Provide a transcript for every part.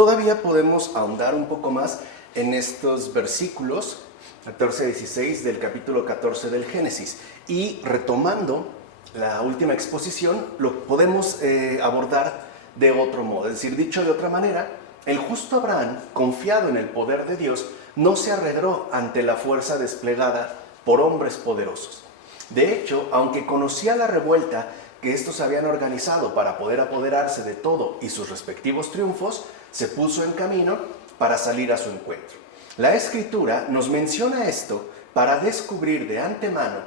Todavía podemos ahondar un poco más en estos versículos 14 y 16 del capítulo 14 del Génesis. Y retomando la última exposición, lo podemos abordar de otro modo. Es decir, dicho de otra manera, el justo Abraham, confiado en el poder de Dios, no se arredró ante la fuerza desplegada por hombres poderosos. De hecho, aunque conocía la revuelta que estos habían organizado para poder apoderarse de todo y sus respectivos triunfos, se puso en camino para salir a su encuentro. La Escritura nos menciona esto para descubrir de antemano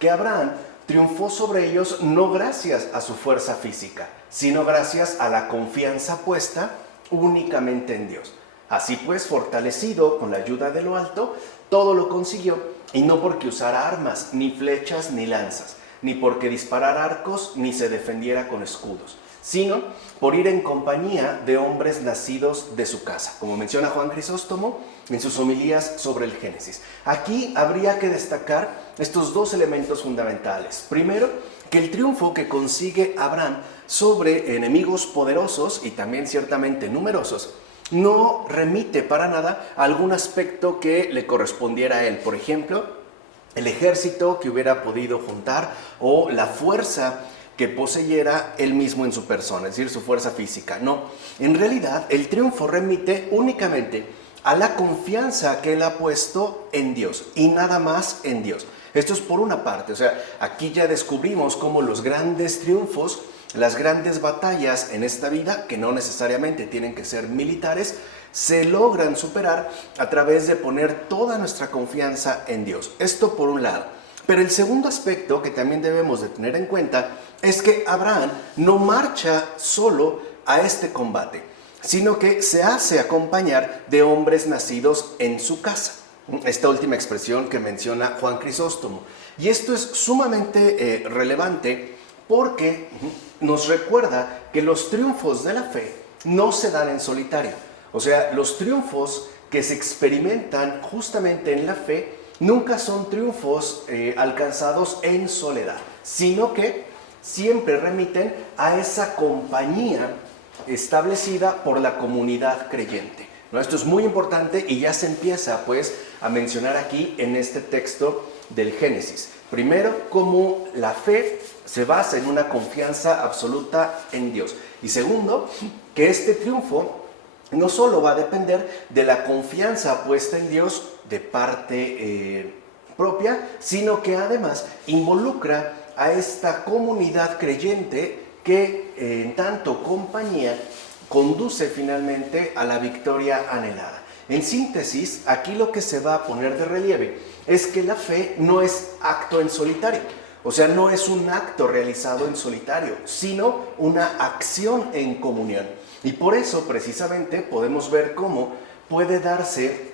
que Abraham triunfó sobre ellos no gracias a su fuerza física, sino gracias a la confianza puesta únicamente en Dios. Así pues, fortalecido con la ayuda de lo alto, todo lo consiguió, y no porque usara armas, ni flechas, ni lanzas, ni porque disparara arcos, ni se defendiera con escudos, sino por ir en compañía de hombres nacidos de su casa, como menciona Juan Crisóstomo en sus homilías sobre el Génesis. Aquí habría que destacar estos dos elementos fundamentales. Primero, que el triunfo que consigue Abraham sobre enemigos poderosos y también ciertamente numerosos no remite para nada a algún aspecto que le correspondiera a él. Por ejemplo, el ejército que hubiera podido juntar o la fuerza que poseyera él mismo en su persona, es decir, su fuerza física. No, en realidad el triunfo remite únicamente a la confianza que él ha puesto en Dios y nada más en Dios. Esto es por una parte, o sea, aquí ya descubrimos cómo los grandes triunfos, las grandes batallas en esta vida, que no necesariamente tienen que ser militares, se logran superar a través de poner toda nuestra confianza en Dios. Esto por un lado. Pero el segundo aspecto que también debemos de tener en cuenta es que Abraham no marcha solo a este combate, sino que se hace acompañar de hombres nacidos en su casa. Esta última expresión que menciona Juan Crisóstomo. Y esto es sumamente relevante porque nos recuerda que los triunfos de la fe no se dan en solitario. O sea, los triunfos que se experimentan justamente en la fe nunca son triunfos alcanzados en soledad, sino que siempre remiten a esa compañía establecida por la comunidad creyente. ¿No? Esto es muy importante y ya se empieza pues a mencionar aquí en este texto del Génesis. Primero, cómo la fe se basa en una confianza absoluta en Dios. Y segundo, que este triunfo no solo va a depender de la confianza puesta en Dios de parte propia, sino que además involucra a esta comunidad creyente que en tanto compañía conduce finalmente a la victoria anhelada. En síntesis, aquí lo que se va a poner de relieve es que la fe no es acto en solitario, o sea, no es un acto realizado en solitario, sino una acción en comunión. Y por eso, precisamente, podemos ver cómo puede darse,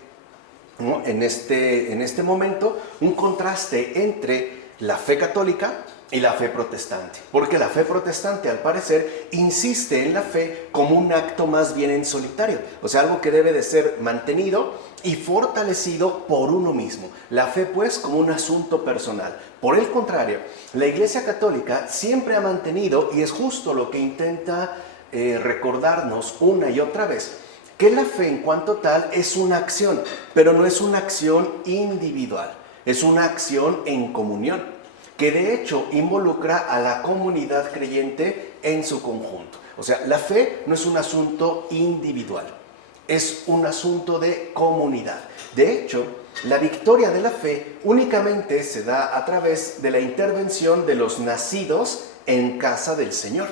¿no?, en este momento un contraste entre la fe católica y la fe protestante, porque la fe protestante al parecer insiste en la fe como un acto más bien en solitario, o sea, algo que debe de ser mantenido y fortalecido por uno mismo, la fe pues como un asunto personal. Por el contrario, la Iglesia Católica siempre ha mantenido, y es justo lo que intenta recordarnos una y otra vez, que la fe en cuanto tal es una acción, pero no es una acción individual, es una acción en comunión, que de hecho involucra a la comunidad creyente en su conjunto. O sea, la fe no es un asunto individual, es un asunto de comunidad. De hecho, la victoria de la fe únicamente se da a través de la intervención de los nacidos en casa del Señor,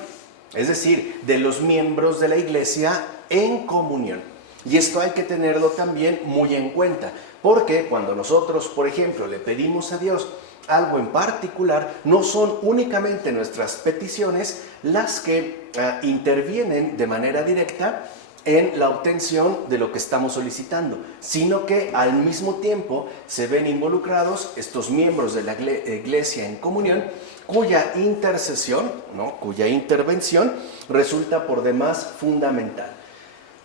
es decir, de los miembros de la iglesia en comunión. Y esto hay que tenerlo también muy en cuenta, porque cuando nosotros, por ejemplo, le pedimos a Dios algo en particular, no son únicamente nuestras peticiones las que intervienen de manera directa en la obtención de lo que estamos solicitando, sino que al mismo tiempo se ven involucrados estos miembros de la iglesia en comunión, cuya intercesión, ¿no?, cuya intervención resulta por demás fundamental.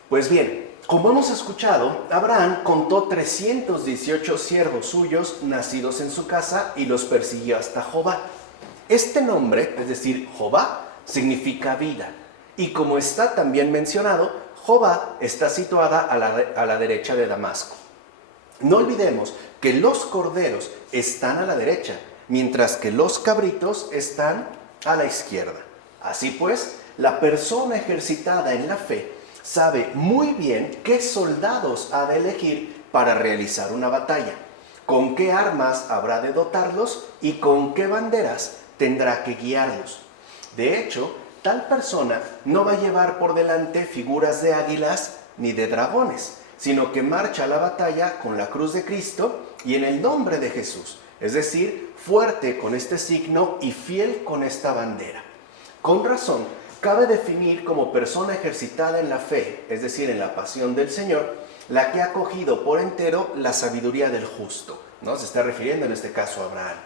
Pues bien, como hemos escuchado, Abraham contó 318 siervos suyos nacidos en su casa y los persiguió hasta Jobá. Este nombre, es decir, Jobá, significa vida. Y como está también mencionado, Jobá está situada a la derecha de Damasco. No olvidemos que los corderos están a la derecha, mientras que los cabritos están a la izquierda. Así pues, la persona ejercitada en la fe sabe muy bien qué soldados ha de elegir para realizar una batalla, con qué armas habrá de dotarlos y con qué banderas tendrá que guiarlos. De hecho, tal persona no va a llevar por delante figuras de águilas ni de dragones, sino que marcha a la batalla con la cruz de Cristo y en el nombre de Jesús, es decir, fuerte con este signo y fiel con esta bandera. Con razón, cabe definir como persona ejercitada en la fe, es decir, en la pasión del Señor, la que ha cogido por entero la sabiduría del justo, ¿no? Se está refiriendo en este caso a Abraham.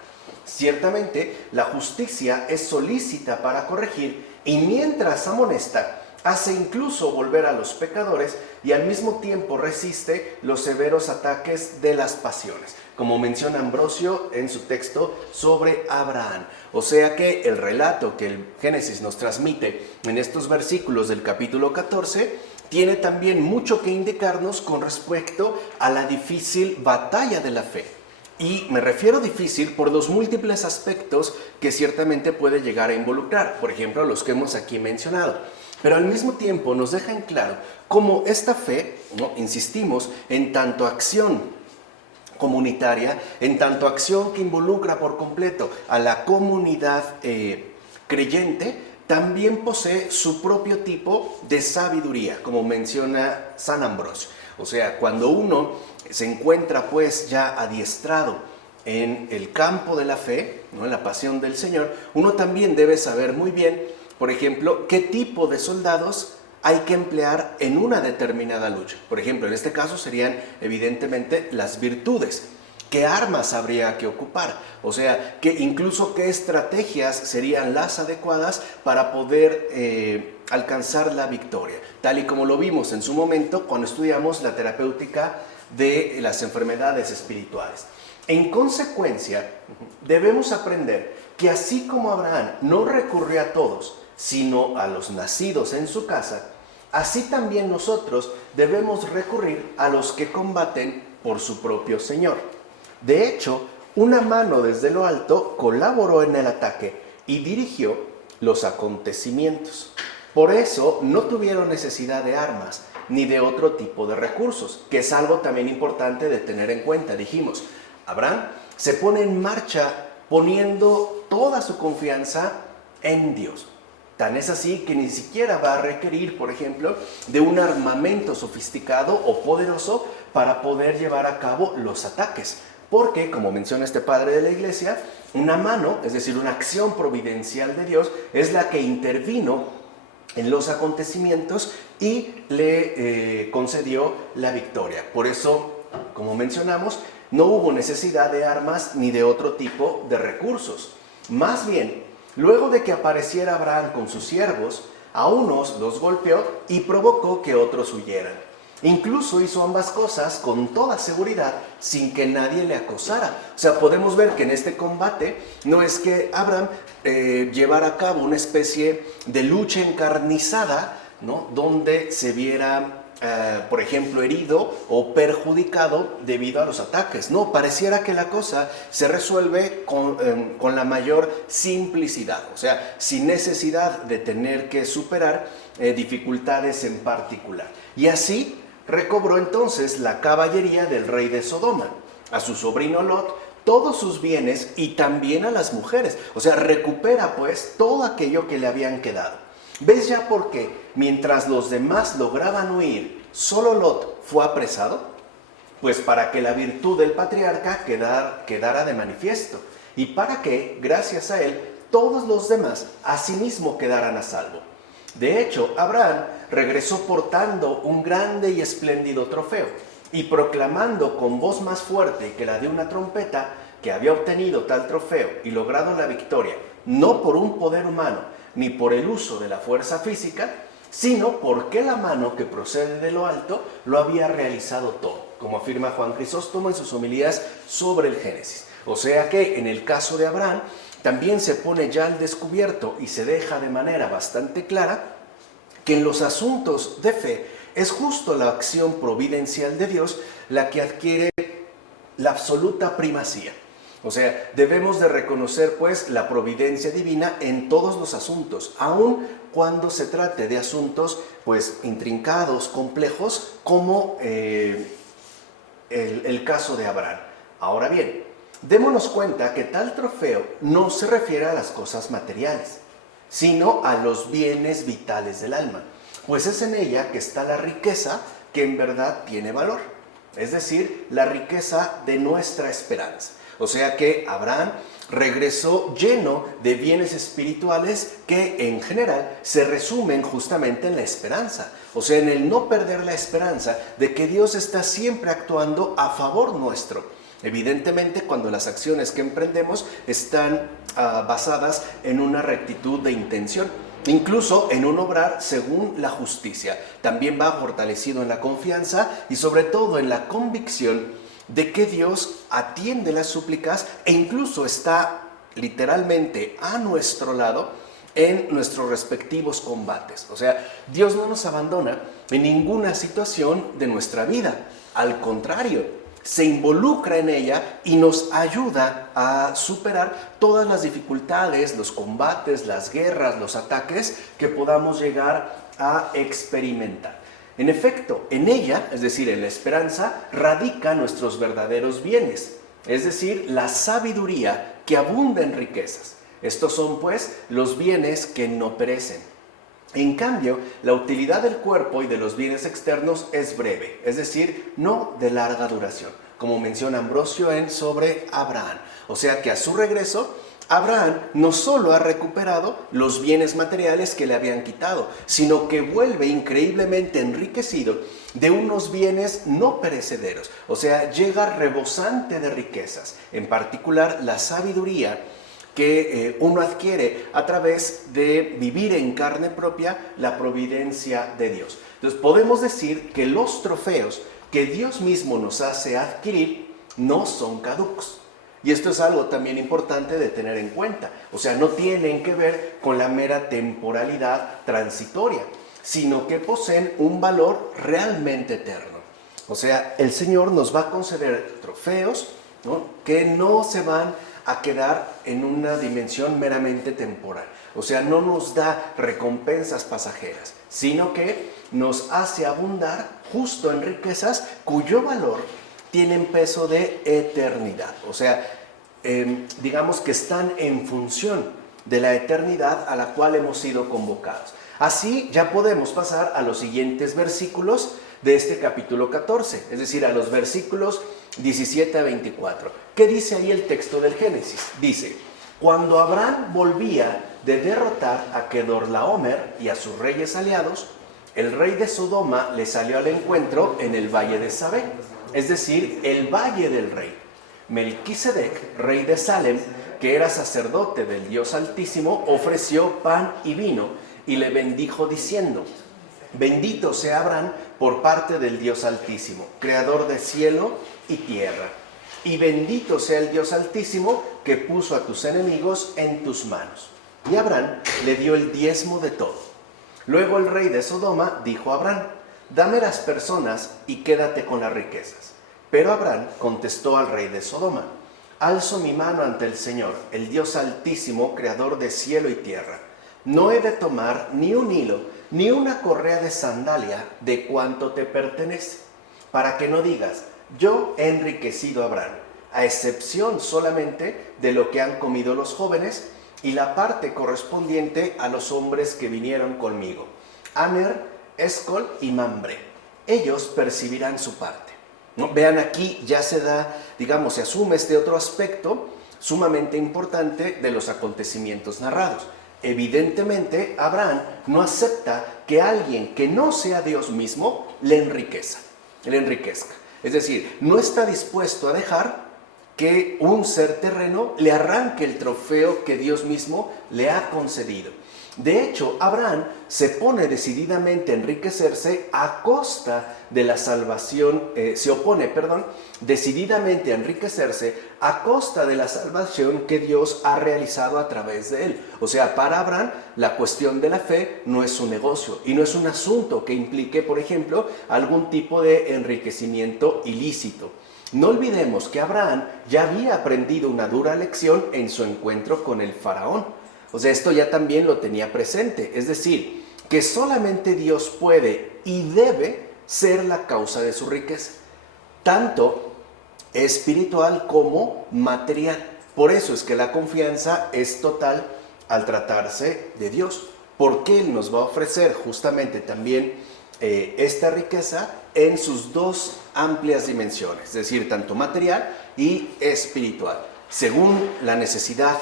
Ciertamente, la justicia es solícita para corregir y mientras amonesta, hace incluso volver a los pecadores y al mismo tiempo resiste los severos ataques de las pasiones, como menciona Ambrosio en su texto sobre Abraham. O sea que el relato que el Génesis nos transmite en estos versículos del capítulo 14 tiene también mucho que indicarnos con respecto a la difícil batalla de la fe. Y me refiero difícil por los múltiples aspectos que ciertamente puede llegar a involucrar, por ejemplo, los que hemos aquí mencionado. Pero al mismo tiempo nos deja en claro cómo esta fe, ¿no?, insistimos, en tanto acción comunitaria, en tanto acción que involucra por completo a la comunidad creyente, también posee su propio tipo de sabiduría, como menciona San Ambrosio. O sea, cuando uno se encuentra pues ya adiestrado en el campo de la fe, ¿no?, en la pasión del Señor, uno también debe saber muy bien, por ejemplo, qué tipo de soldados hay que emplear en una determinada lucha. Por ejemplo, en este caso serían evidentemente las virtudes. ¿Qué armas habría que ocupar? O sea, incluso qué estrategias serían las adecuadas para poder alcanzar la victoria. Tal y como lo vimos en su momento cuando estudiamos la terapéutica de las enfermedades espirituales. En consecuencia, debemos aprender que así como Abraham no recurrió a todos, sino a los nacidos en su casa, así también nosotros debemos recurrir a los que combaten por su propio Señor. De hecho, una mano desde lo alto colaboró en el ataque y dirigió los acontecimientos. Por eso no tuvieron necesidad de armas ni de otro tipo de recursos, que es algo también importante de tener en cuenta. Dijimos, Abraham se pone en marcha poniendo toda su confianza en Dios. Tan es así que ni siquiera va a requerir, por ejemplo, de un armamento sofisticado o poderoso para poder llevar a cabo los ataques. Porque, como menciona este padre de la iglesia, una mano, es decir, una acción providencial de Dios, es la que intervino en los acontecimientos y le concedió la victoria. Por eso, como mencionamos, no hubo necesidad de armas ni de otro tipo de recursos. Más bien, luego de que apareciera Abraham con sus siervos, a unos los golpeó y provocó que otros huyeran. Incluso hizo ambas cosas con toda seguridad, sin que nadie le acosara. O sea, podemos ver que en este combate no es que Abraham llevara a cabo una especie de lucha encarnizada, ¿no?, donde se viera, por ejemplo, herido o perjudicado debido a los ataques. No, pareciera que la cosa se resuelve con la mayor simplicidad, o sea, sin necesidad de tener que superar dificultades en particular. Y así recobró entonces la caballería del rey de Sodoma, a su sobrino Lot, todos sus bienes y también a las mujeres. O sea, recupera pues todo aquello que le habían quedado. ¿Ves ya por qué, mientras los demás lograban huir, solo Lot fue apresado? Pues para que la virtud del patriarca quedara de manifiesto y para que, gracias a él, todos los demás asimismo quedaran a salvo. De hecho, Abraham regresó portando un grande y espléndido trofeo y proclamando con voz más fuerte que la de una trompeta que había obtenido tal trofeo y logrado la victoria, no por un poder humano ni por el uso de la fuerza física, sino porque la mano que procede de lo alto lo había realizado todo, como afirma Juan Crisóstomo en sus homilías sobre el Génesis. O sea que en el caso de Abraham también se pone ya al descubierto y se deja de manera bastante clara que en los asuntos de fe Es justo la acción providencial de Dios la que adquiere la absoluta primacía. O sea, debemos de reconocer pues la providencia divina en todos los asuntos, aun cuando se trate de asuntos pues intrincados, complejos, como el caso de Abraham. Ahora bien, démonos cuenta que tal trofeo no se refiere a las cosas materiales, sino a los bienes vitales del alma, pues es en ella que está la riqueza que en verdad tiene valor, es decir, la riqueza de nuestra esperanza. O sea que Abraham regresó lleno de bienes espirituales que en general se resumen justamente en la esperanza. O sea, en el no perder la esperanza de que Dios está siempre actuando a favor nuestro. Evidentemente, cuando las acciones que emprendemos están basadas en una rectitud de intención, incluso en un obrar según la justicia. También va fortalecido en la confianza y sobre todo en la convicción de que Dios atiende las súplicas e incluso está literalmente a nuestro lado en nuestros respectivos combates. O sea, Dios no nos abandona en ninguna situación de nuestra vida. Al contrario, se involucra en ella y nos ayuda a superar todas las dificultades, los combates, las guerras, los ataques que podamos llegar a experimentar. En efecto, en ella, es decir, en la esperanza, radican nuestros verdaderos bienes, es decir, la sabiduría que abunda en riquezas. Estos son, pues, los bienes que no perecen. En cambio, la utilidad del cuerpo y de los bienes externos es breve, es decir, no de larga duración, como menciona Ambrosio sobre Abraham. O sea que a su regreso, Abraham no solo ha recuperado los bienes materiales que le habían quitado, sino que vuelve increíblemente enriquecido de unos bienes no perecederos. O sea, llega rebosante de riquezas, en particular la sabiduría que uno adquiere a través de vivir en carne propia la providencia de Dios. Entonces podemos decir que los trofeos que Dios mismo nos hace adquirir no son caducos. Y esto es algo también importante de tener en cuenta. O sea, no tienen que ver con la mera temporalidad transitoria, sino que poseen un valor realmente eterno. O sea, el Señor nos va a conceder trofeos, ¿no?, que no se van a quedar en una dimensión meramente temporal. O sea, no nos da recompensas pasajeras, sino que nos hace abundar justo en riquezas cuyo valor tienen peso de eternidad. O sea, digamos que están en función de la eternidad a la cual hemos sido convocados. Así ya podemos pasar a los siguientes versículos de este capítulo 14, es decir, a los versículos 17 a 24. ¿Qué dice ahí el texto del Génesis? Dice: cuando Abraham volvía de derrotar a Kedorlaomer y a sus reyes aliados, el rey de Sodoma le salió al encuentro en el valle de Sabé, es decir, el valle del rey. Melquisedec, rey de Salem, que era sacerdote del Dios Altísimo, ofreció pan y vino y le bendijo diciendo: bendito sea Abraham por parte del Dios Altísimo, creador de cielo y tierra. Y bendito sea el Dios Altísimo que puso a tus enemigos en tus manos. Y Abraham le dio el diezmo de todo. Luego el rey de Sodoma dijo a Abraham: dame las personas y quédate con las riquezas. Pero Abraham contestó al rey de Sodoma: alzo mi mano ante el Señor, el Dios Altísimo, creador de cielo y tierra. No he de tomar ni un hilo, ni una correa de sandalia de cuanto te pertenece, para que no digas: yo he enriquecido a Abraham, a excepción solamente de lo que han comido los jóvenes y la parte correspondiente a los hombres que vinieron conmigo, Aner, Escol y Mambre. Ellos percibirán su parte. ¿No? Vean, aquí ya se da, digamos, se asume este otro aspecto sumamente importante de los acontecimientos narrados. Evidentemente, Abraham no acepta que alguien que no sea Dios mismo le enriquezca. Es decir, no está dispuesto a dejar que un ser terreno le arranque el trofeo que Dios mismo le ha concedido. De hecho, Abraham se pone decididamente a enriquecerse a costa de la salvación, se opone, decididamente a enriquecerse a costa de la salvación que Dios ha realizado a través de él. O sea, para Abraham la cuestión de la fe no es un negocio y no es un asunto que implique, por ejemplo, algún tipo de enriquecimiento ilícito. No olvidemos que Abraham ya había aprendido una dura lección en su encuentro con el faraón. O sea, esto ya también lo tenía presente, es decir, que solamente Dios puede y debe ser la causa de su riqueza, tanto espiritual como material. Por eso es que la confianza es total al tratarse de Dios, porque Él nos va a ofrecer justamente también esta riqueza en sus dos amplias dimensiones, es decir, tanto material y espiritual, según la necesidad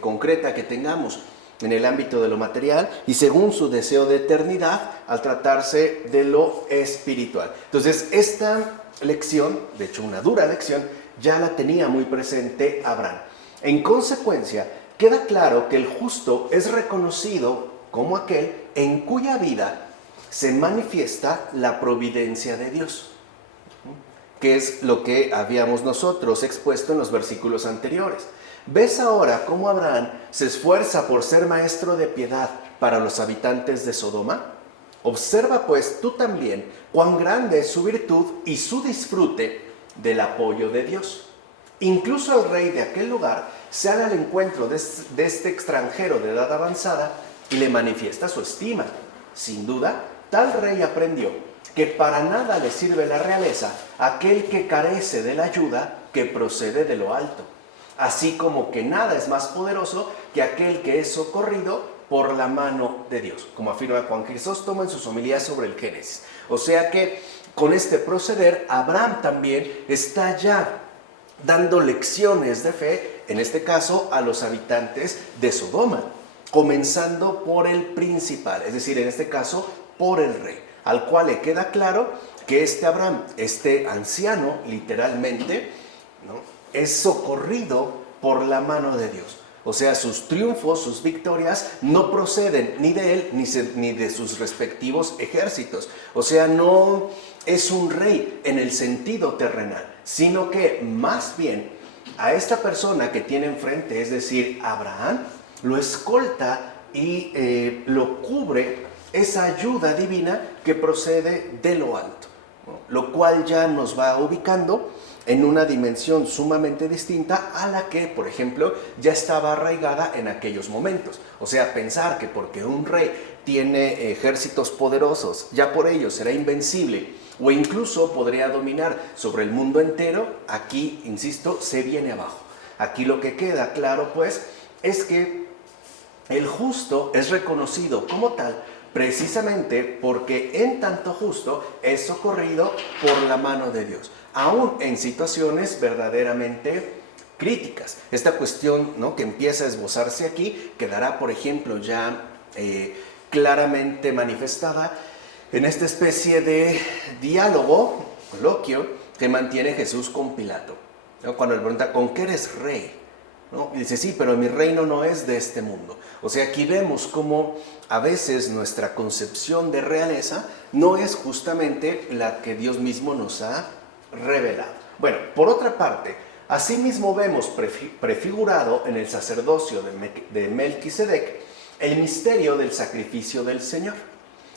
concreta que tengamos en el ámbito de lo material y según su deseo de eternidad al tratarse de lo espiritual. Entonces, esta lección, de hecho una dura lección, ya la tenía muy presente Abraham. En consecuencia, queda claro que el justo es reconocido como aquel en cuya vida se manifiesta la providencia de Dios, que es lo que habíamos nosotros expuesto en los versículos anteriores. ¿Ves ahora cómo Abraham se esfuerza por ser maestro de piedad para los habitantes de Sodoma? Observa pues tú también cuán grande es su virtud y su disfrute del apoyo de Dios. Incluso el rey de aquel lugar sale al encuentro de este extranjero de edad avanzada y le manifiesta su estima. Sin duda, tal rey aprendió que para nada le sirve la realeza a aquel que carece de la ayuda que procede de lo alto, así como que nada es más poderoso que aquel que es socorrido por la mano de Dios, como afirma Juan Crisóstomo en sus homilías sobre el Génesis. O sea que con este proceder, Abraham también está ya dando lecciones de fe, en este caso a los habitantes de Sodoma, comenzando por el principal, es decir, en este caso por el rey, al cual le queda claro que este Abraham, este anciano, literalmente, ¿no?, es socorrido por la mano de Dios. O sea, sus triunfos, sus victorias no proceden ni de él ni de sus respectivos ejércitos. O sea, no es un rey en el sentido terrenal, sino que más bien a esta persona que tiene enfrente, es decir, Abraham, lo escolta y lo cubre esa ayuda divina que procede de lo alto, ¿no?, lo cual ya nos va ubicando en una dimensión sumamente distinta a la que, por ejemplo, ya estaba arraigada en aquellos momentos. O sea, pensar que porque un rey tiene ejércitos poderosos, ya por ello será invencible o incluso podría dominar sobre el mundo entero, aquí, insisto, se viene abajo. Aquí lo que queda claro, pues, es que el justo es reconocido como tal precisamente porque en tanto justo es socorrido por la mano de Dios, aún en situaciones verdaderamente críticas. Esta cuestión, ¿no?, que empieza a esbozarse aquí quedará, por ejemplo, ya claramente manifestada en esta especie de diálogo, coloquio, que mantiene Jesús con Pilato, ¿no?, cuando le pregunta, ¿con qué eres rey?, ¿no? Y dice, sí, pero mi reino no es de este mundo. O sea, aquí vemos cómo a veces nuestra concepción de realeza no es justamente la que Dios mismo nos ha revelado. Bueno, por otra parte, asimismo vemos prefigurado en el sacerdocio de Melquisedec el misterio del sacrificio del Señor.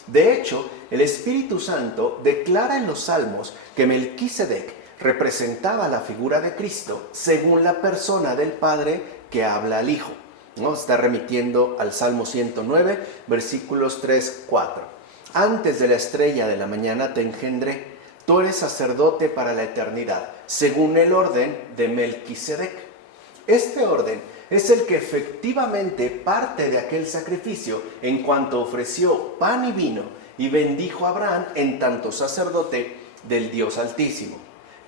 De hecho, el Espíritu Santo declara en los Salmos que Melquisedec representaba la figura de Cristo según la persona del Padre que habla al Hijo, ¿no? Está remitiendo al Salmo 109, versículos 3, 4. Antes de la estrella de la mañana te engendré, tú eres sacerdote para la eternidad, según el orden de Melquisedec. Este orden es el que efectivamente parte de aquel sacrificio en cuanto ofreció pan y vino y bendijo a Abraham en tanto sacerdote del Dios Altísimo.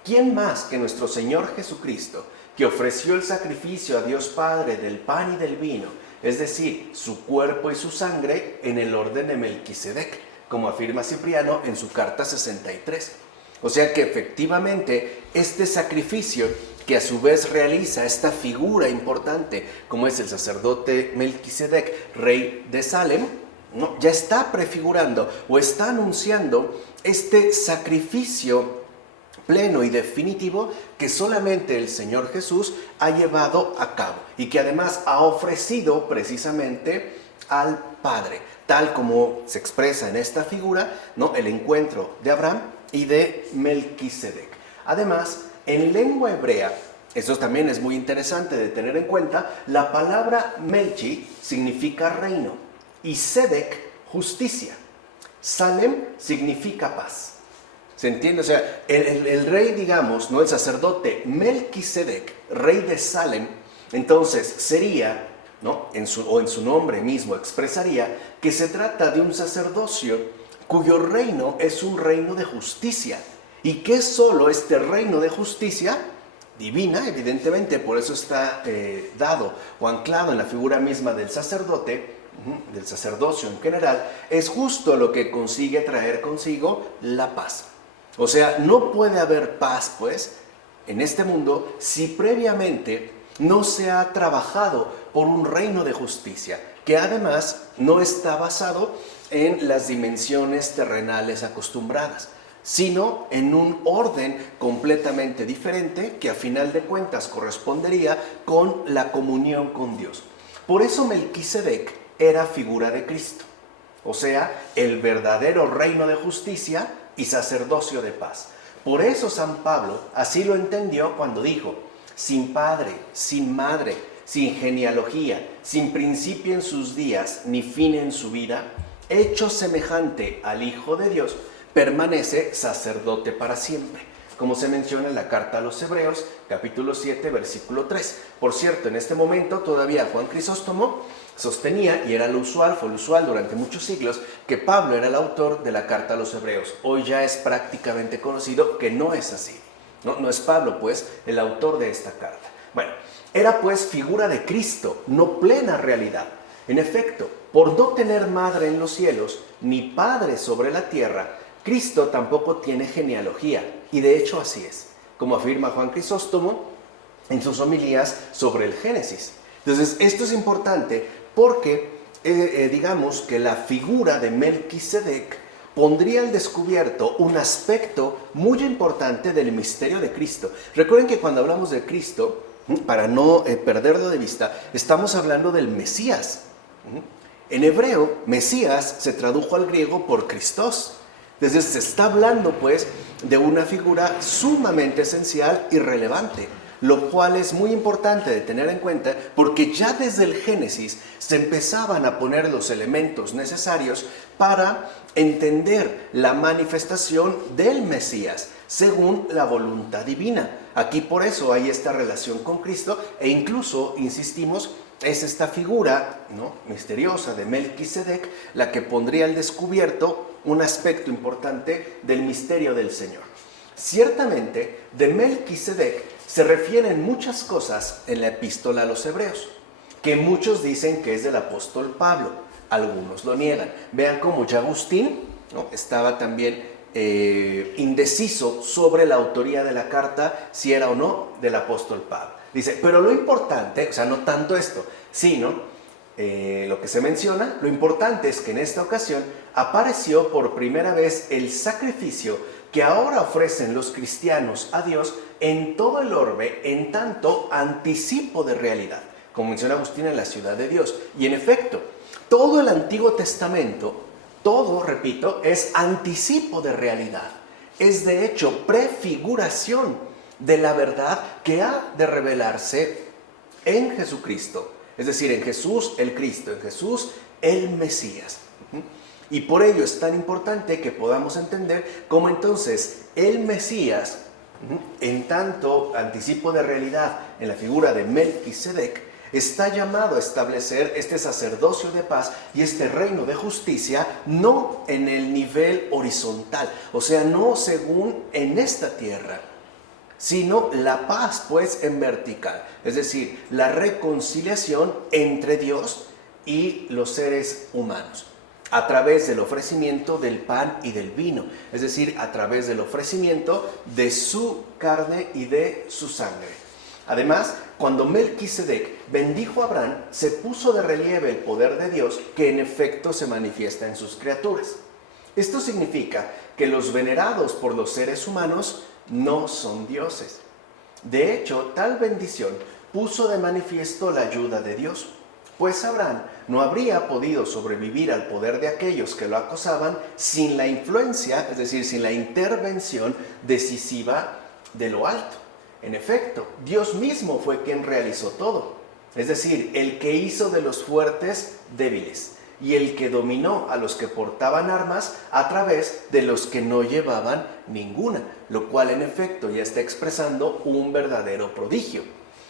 ¿Quién más que nuestro Señor Jesucristo, que ofreció el sacrificio a Dios Padre del pan y del vino, es decir, su cuerpo y su sangre en el orden de Melquisedec, como afirma Cipriano en su carta 63? O sea que efectivamente este sacrificio que a su vez realiza esta figura importante, como es el sacerdote Melquisedec, rey de Salem, ¿no? Ya está prefigurando o está anunciando este sacrificio pleno y definitivo que solamente el Señor Jesús ha llevado a cabo y que además ha ofrecido precisamente al Padre, tal como se expresa en esta figura, ¿no? El encuentro de Abraham y de Melquisedec. Además, en lengua hebrea, eso también es muy interesante de tener en cuenta, la palabra Melchi significa reino y Sedec justicia. Salem significa paz. ¿Se entiende? O sea, el rey, digamos, no el sacerdote Melquisedec, rey de Salem, entonces sería, ¿no? en su nombre mismo expresaría que se trata de un sacerdocio cuyo reino es un reino de justicia. ¿Y qué es solo este reino de justicia? Divina, evidentemente, por eso está dado o anclado en la figura misma del sacerdote, del sacerdocio en general, es justo lo que consigue traer consigo la paz. O sea, no puede haber paz, pues, en este mundo si previamente no se ha trabajado por un reino de justicia, que además no está basado en las dimensiones terrenales acostumbradas, sino en un orden completamente diferente que a final de cuentas correspondería con la comunión con Dios. Por eso Melquisedec era figura de Cristo, o sea, el verdadero reino de justicia y sacerdocio de paz. Por eso San Pablo así lo entendió cuando dijo: sin padre, sin madre, sin genealogía, sin principio en sus días, ni fin en su vida, hecho semejante al Hijo de Dios, permanece sacerdote para siempre, como se menciona en la carta a los Hebreos, capítulo 7, versículo 3. Por cierto, en este momento todavía Juan Crisóstomo sostenía, y era lo usual, fue lo usual durante muchos siglos, que Pablo era el autor de la carta a los Hebreos. Hoy ya es prácticamente conocido que no es así. No es Pablo, pues, el autor de esta carta. Bueno, era pues figura de Cristo, no plena realidad. En efecto, por no tener madre en los cielos, ni padre sobre la tierra, Cristo tampoco tiene genealogía, y de hecho así es, como afirma Juan Crisóstomo en sus homilías sobre el Génesis. Entonces, esto es importante porque, digamos que la figura de Melquisedec pondría al descubierto un aspecto muy importante del misterio de Cristo. Recuerden que cuando hablamos de Cristo, para no perderlo de vista, estamos hablando del Mesías. En hebreo, Mesías se tradujo al griego por Christos. Entonces se está hablando pues de una figura sumamente esencial y relevante, lo cual es muy importante de tener en cuenta porque ya desde el Génesis se empezaban a poner los elementos necesarios para entender la manifestación del Mesías según la voluntad divina. Aquí por eso hay esta relación con Cristo e incluso, insistimos, es esta figura, ¿no?, misteriosa de Melquisedec la que pondría al descubierto un aspecto importante del misterio del Señor. Ciertamente, de Melquisedec se refieren muchas cosas en la epístola a los Hebreos, que muchos dicen que es del apóstol Pablo, algunos lo niegan. Vean cómo ya Agustín, ¿no?, estaba también indeciso sobre la autoría de la carta, si era o no del apóstol Pablo. Dice, pero lo importante, o sea, no tanto esto, sino lo que se menciona, lo importante es que en esta ocasión apareció por primera vez el sacrificio que ahora ofrecen los cristianos a Dios en todo el orbe, en tanto anticipo de realidad, como menciona Agustín, en la ciudad de Dios. Y en efecto, todo el Antiguo Testamento, todo, repito, es anticipo de realidad. Es de hecho prefiguración de la verdad que ha de revelarse en Jesucristo. Es decir, en Jesús el Cristo, en Jesús el Mesías. Y por ello es tan importante que podamos entender cómo entonces el Mesías, en tanto anticipo de realidad en la figura de Melquisedec, está llamado a establecer este sacerdocio de paz y este reino de justicia no en el nivel horizontal, o sea, no según en esta tierra, sino la paz pues en vertical, es decir, la reconciliación entre Dios y los seres humanos, a través del ofrecimiento del pan y del vino, es decir, a través del ofrecimiento de su carne y de su sangre. Además, cuando Melquisedec bendijo a Abraham, se puso de relieve el poder de Dios que en efecto se manifiesta en sus criaturas. Esto significa que los venerados por los seres humanos no son dioses. De hecho, tal bendición puso de manifiesto la ayuda de Dios, pues Abraham no habría podido sobrevivir al poder de aquellos que lo acosaban sin la influencia, es decir, sin la intervención decisiva de lo alto. En efecto, Dios mismo fue quien realizó todo, es decir, el que hizo de los fuertes débiles y el que dominó a los que portaban armas a través de los que no llevaban ninguna, lo cual en efecto ya está expresando un verdadero prodigio.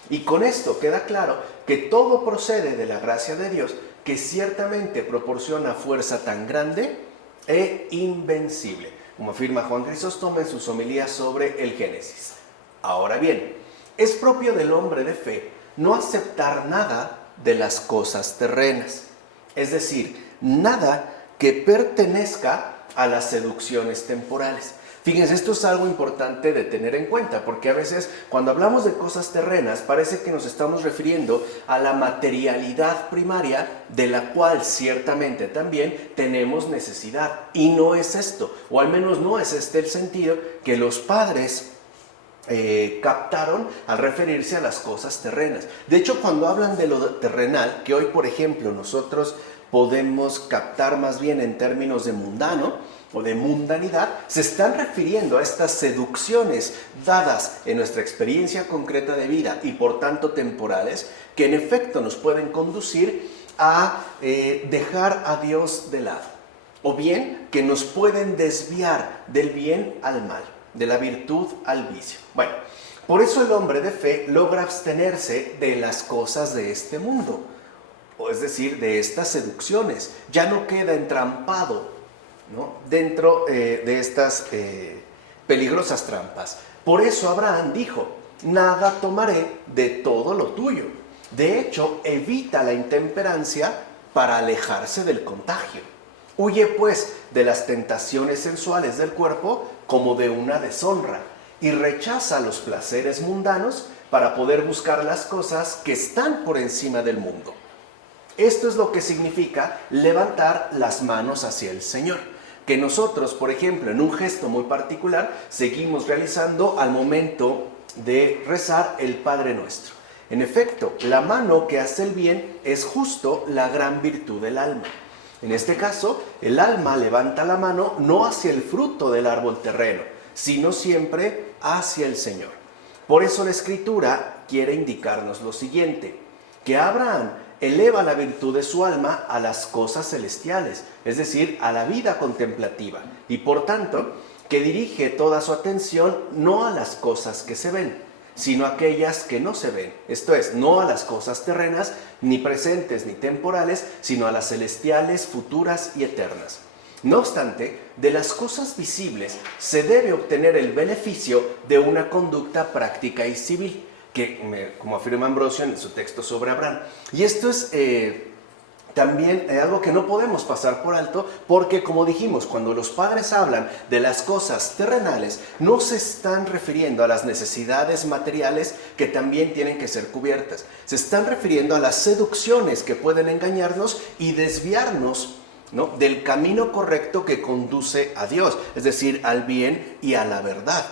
Y con esto queda claro que todo procede de la gracia de Dios, que ciertamente proporciona fuerza tan grande e invencible, como afirma Juan Crisóstomo en sus homilías sobre el Génesis. Ahora bien, es propio del hombre de fe no aceptar nada de las cosas terrenas, es decir, nada que pertenezca a las seducciones temporales. Fíjense, esto es algo importante de tener en cuenta, porque a veces cuando hablamos de cosas terrenas parece que nos estamos refiriendo a la materialidad primaria de la cual ciertamente también tenemos necesidad. Y no es esto, o al menos no es este el sentido que los padres captaron al referirse a las cosas terrenas. De hecho, cuando hablan de lo terrenal, que hoy por ejemplo nosotros podemos captar más bien en términos de mundano o de mundanidad, se están refiriendo a estas seducciones dadas en nuestra experiencia concreta de vida y por tanto temporales, que en efecto nos pueden conducir a dejar a Dios de lado, o bien que nos pueden desviar del bien al mal, de la virtud al vicio. Bueno, por eso el hombre de fe logra abstenerse de las cosas de este mundo, o es decir, de estas seducciones. Ya no queda entrampado, ¿no?, dentro de estas peligrosas trampas. Por eso Abraham dijo: nada tomaré de todo lo tuyo. De hecho, evita la intemperancia para alejarse del contagio. Huye pues de las tentaciones sensuales del cuerpo como de una deshonra y rechaza los placeres mundanos para poder buscar las cosas que están por encima del mundo. Esto es lo que significa levantar las manos hacia el Señor, que nosotros, por ejemplo, en un gesto muy particular, seguimos realizando al momento de rezar el Padre Nuestro. En efecto, la mano que hace el bien es justo la gran virtud del alma. En este caso, el alma levanta la mano no hacia el fruto del árbol terreno, sino siempre hacia el Señor. Por eso la Escritura quiere indicarnos lo siguiente: que Abraham eleva la virtud de su alma a las cosas celestiales, es decir, a la vida contemplativa, y por tanto, que dirige toda su atención no a las cosas que se ven, sino a aquellas que no se ven, esto es, no a las cosas terrenas, ni presentes ni temporales, sino a las celestiales, futuras y eternas. No obstante, de las cosas visibles se debe obtener el beneficio de una conducta práctica y civil, como afirma Ambrosio en su texto sobre Abraham. Y esto es también algo que no podemos pasar por alto, porque como dijimos, cuando los padres hablan de las cosas terrenales, no se están refiriendo a las necesidades materiales que también tienen que ser cubiertas. Se están refiriendo a las seducciones que pueden engañarnos y desviarnos, ¿no?, del camino correcto que conduce a Dios, es decir, al bien y a la verdad.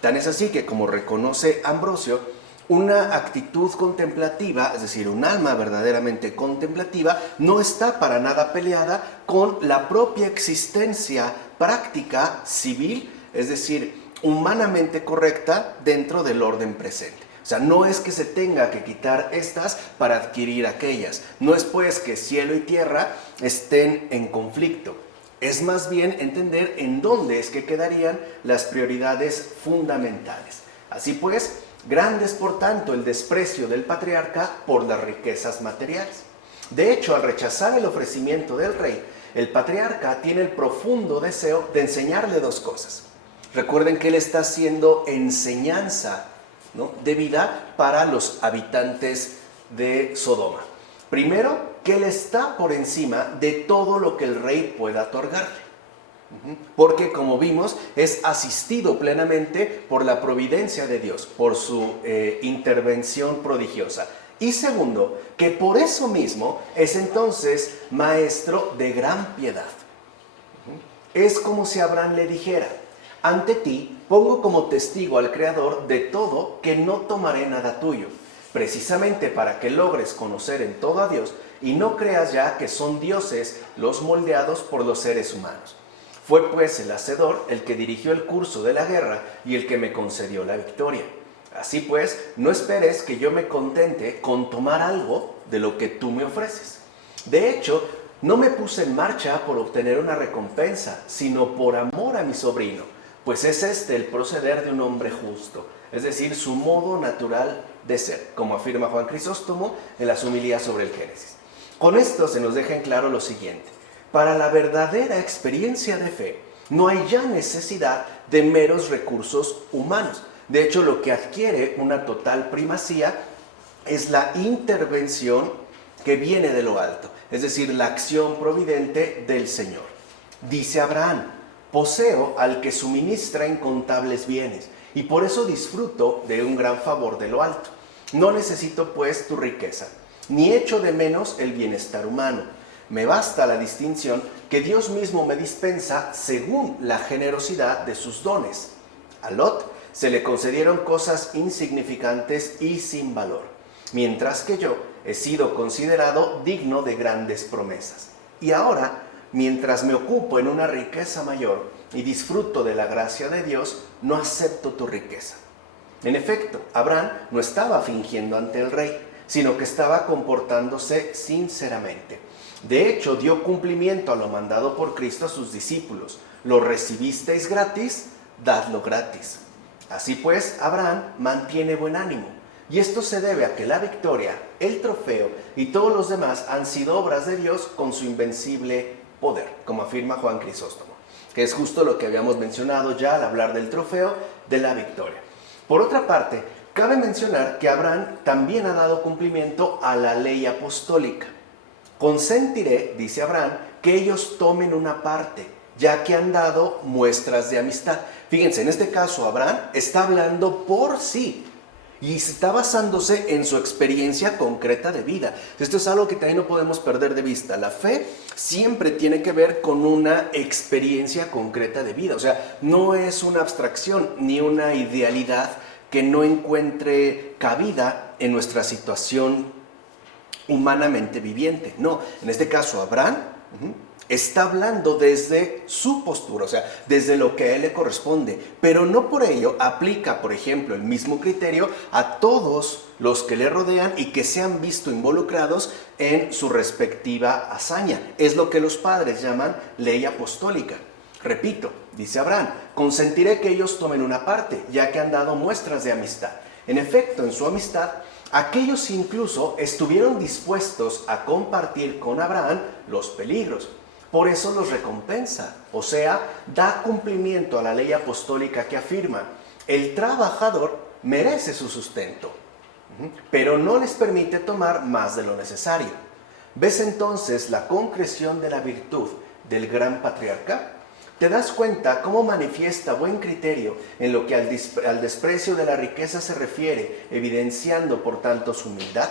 Tan es así que, como reconoce Ambrosio, una actitud contemplativa, es decir, un alma verdaderamente contemplativa, no está para nada peleada con la propia existencia práctica, civil, es decir, humanamente correcta dentro del orden presente. O sea, no es que se tenga que quitar estas para adquirir aquellas. No es pues que cielo y tierra estén en conflicto. Es más bien entender en dónde es que quedarían las prioridades fundamentales. Así pues, grande es por tanto el desprecio del patriarca por las riquezas materiales. De hecho, al rechazar el ofrecimiento del rey, el patriarca tiene el profundo deseo de enseñarle dos cosas. Recuerden que él está haciendo enseñanza, ¿no?, de vida para los habitantes de Sodoma. Primero, que él está por encima de todo lo que el rey pueda otorgarle. Porque, como vimos, es asistido plenamente por la providencia de Dios, por su intervención prodigiosa. Y segundo, que por eso mismo es entonces maestro de gran piedad. Es como si Abraham le dijera: ante ti pongo como testigo al Creador de todo que no tomaré nada tuyo, precisamente para que logres conocer en todo a Dios y no creas ya que son dioses los moldeados por los seres humanos. Fue pues el Hacedor el que dirigió el curso de la guerra y el que me concedió la victoria. Así pues, no esperes que yo me contente con tomar algo de lo que tú me ofreces. De hecho, no me puse en marcha por obtener una recompensa, sino por amor a mi sobrino, pues es este el proceder de un hombre justo, es decir, su modo natural de ser, como afirma Juan Crisóstomo en las homilías sobre el Génesis. Con esto se nos deja en claro lo siguiente: para la verdadera experiencia de fe, no hay ya necesidad de meros recursos humanos. De hecho, lo que adquiere una total primacía es la intervención que viene de lo alto, es decir, la acción providente del Señor. Dice Abraham: poseo al que suministra incontables bienes, y por eso disfruto de un gran favor de lo alto. No necesito pues tu riqueza, ni echo de menos el bienestar humano. Me basta la distinción que Dios mismo me dispensa según la generosidad de sus dones. A Lot se le concedieron cosas insignificantes y sin valor, mientras que yo he sido considerado digno de grandes promesas. Y ahora, mientras me ocupo en una riqueza mayor y disfruto de la gracia de Dios, no acepto tu riqueza. En efecto, Abraham no estaba fingiendo ante el rey, sino que estaba comportándose sinceramente. De hecho, dio cumplimiento a lo mandado por Cristo a sus discípulos: lo recibisteis gratis, dadlo gratis. Así pues, Abraham mantiene buen ánimo, y esto se debe a que la victoria, el trofeo y todos los demás han sido obras de Dios con su invencible poder, como afirma Juan Crisóstomo, que es justo lo que habíamos mencionado ya al hablar del trofeo de la victoria. Por otra parte, cabe mencionar que Abraham también ha dado cumplimiento a la ley apostólica. Consentiré, dice Abraham, que ellos tomen una parte, ya que han dado muestras de amistad. Fíjense, en este caso Abraham está hablando por sí y está basándose en su experiencia concreta de vida. Esto es algo que también no podemos perder de vista. La fe siempre tiene que ver con una experiencia concreta de vida. O sea, no es una abstracción ni una idealidad que no encuentre cabida en nuestra situación humanamente viviente. No, en este caso Abraham está hablando desde su postura, o sea, desde lo que a él le corresponde, pero no por ello aplica, por ejemplo, el mismo criterio a todos los que le rodean y que se han visto involucrados en su respectiva hazaña. Es lo que los padres llaman ley apostólica. Repito, dice Abraham: consentiré que ellos tomen una parte, ya que han dado muestras de amistad. En efecto, en su amistad, aquellos incluso estuvieron dispuestos a compartir con Abraham los peligros. Por eso los recompensa, o sea, da cumplimiento a la ley apostólica que afirma: el trabajador merece su sustento, pero no les permite tomar más de lo necesario. ¿Ves entonces la concreción de la virtud del gran patriarca? ¿Te das cuenta cómo manifiesta buen criterio en lo que al desprecio de la riqueza se refiere, evidenciando por tanto su humildad?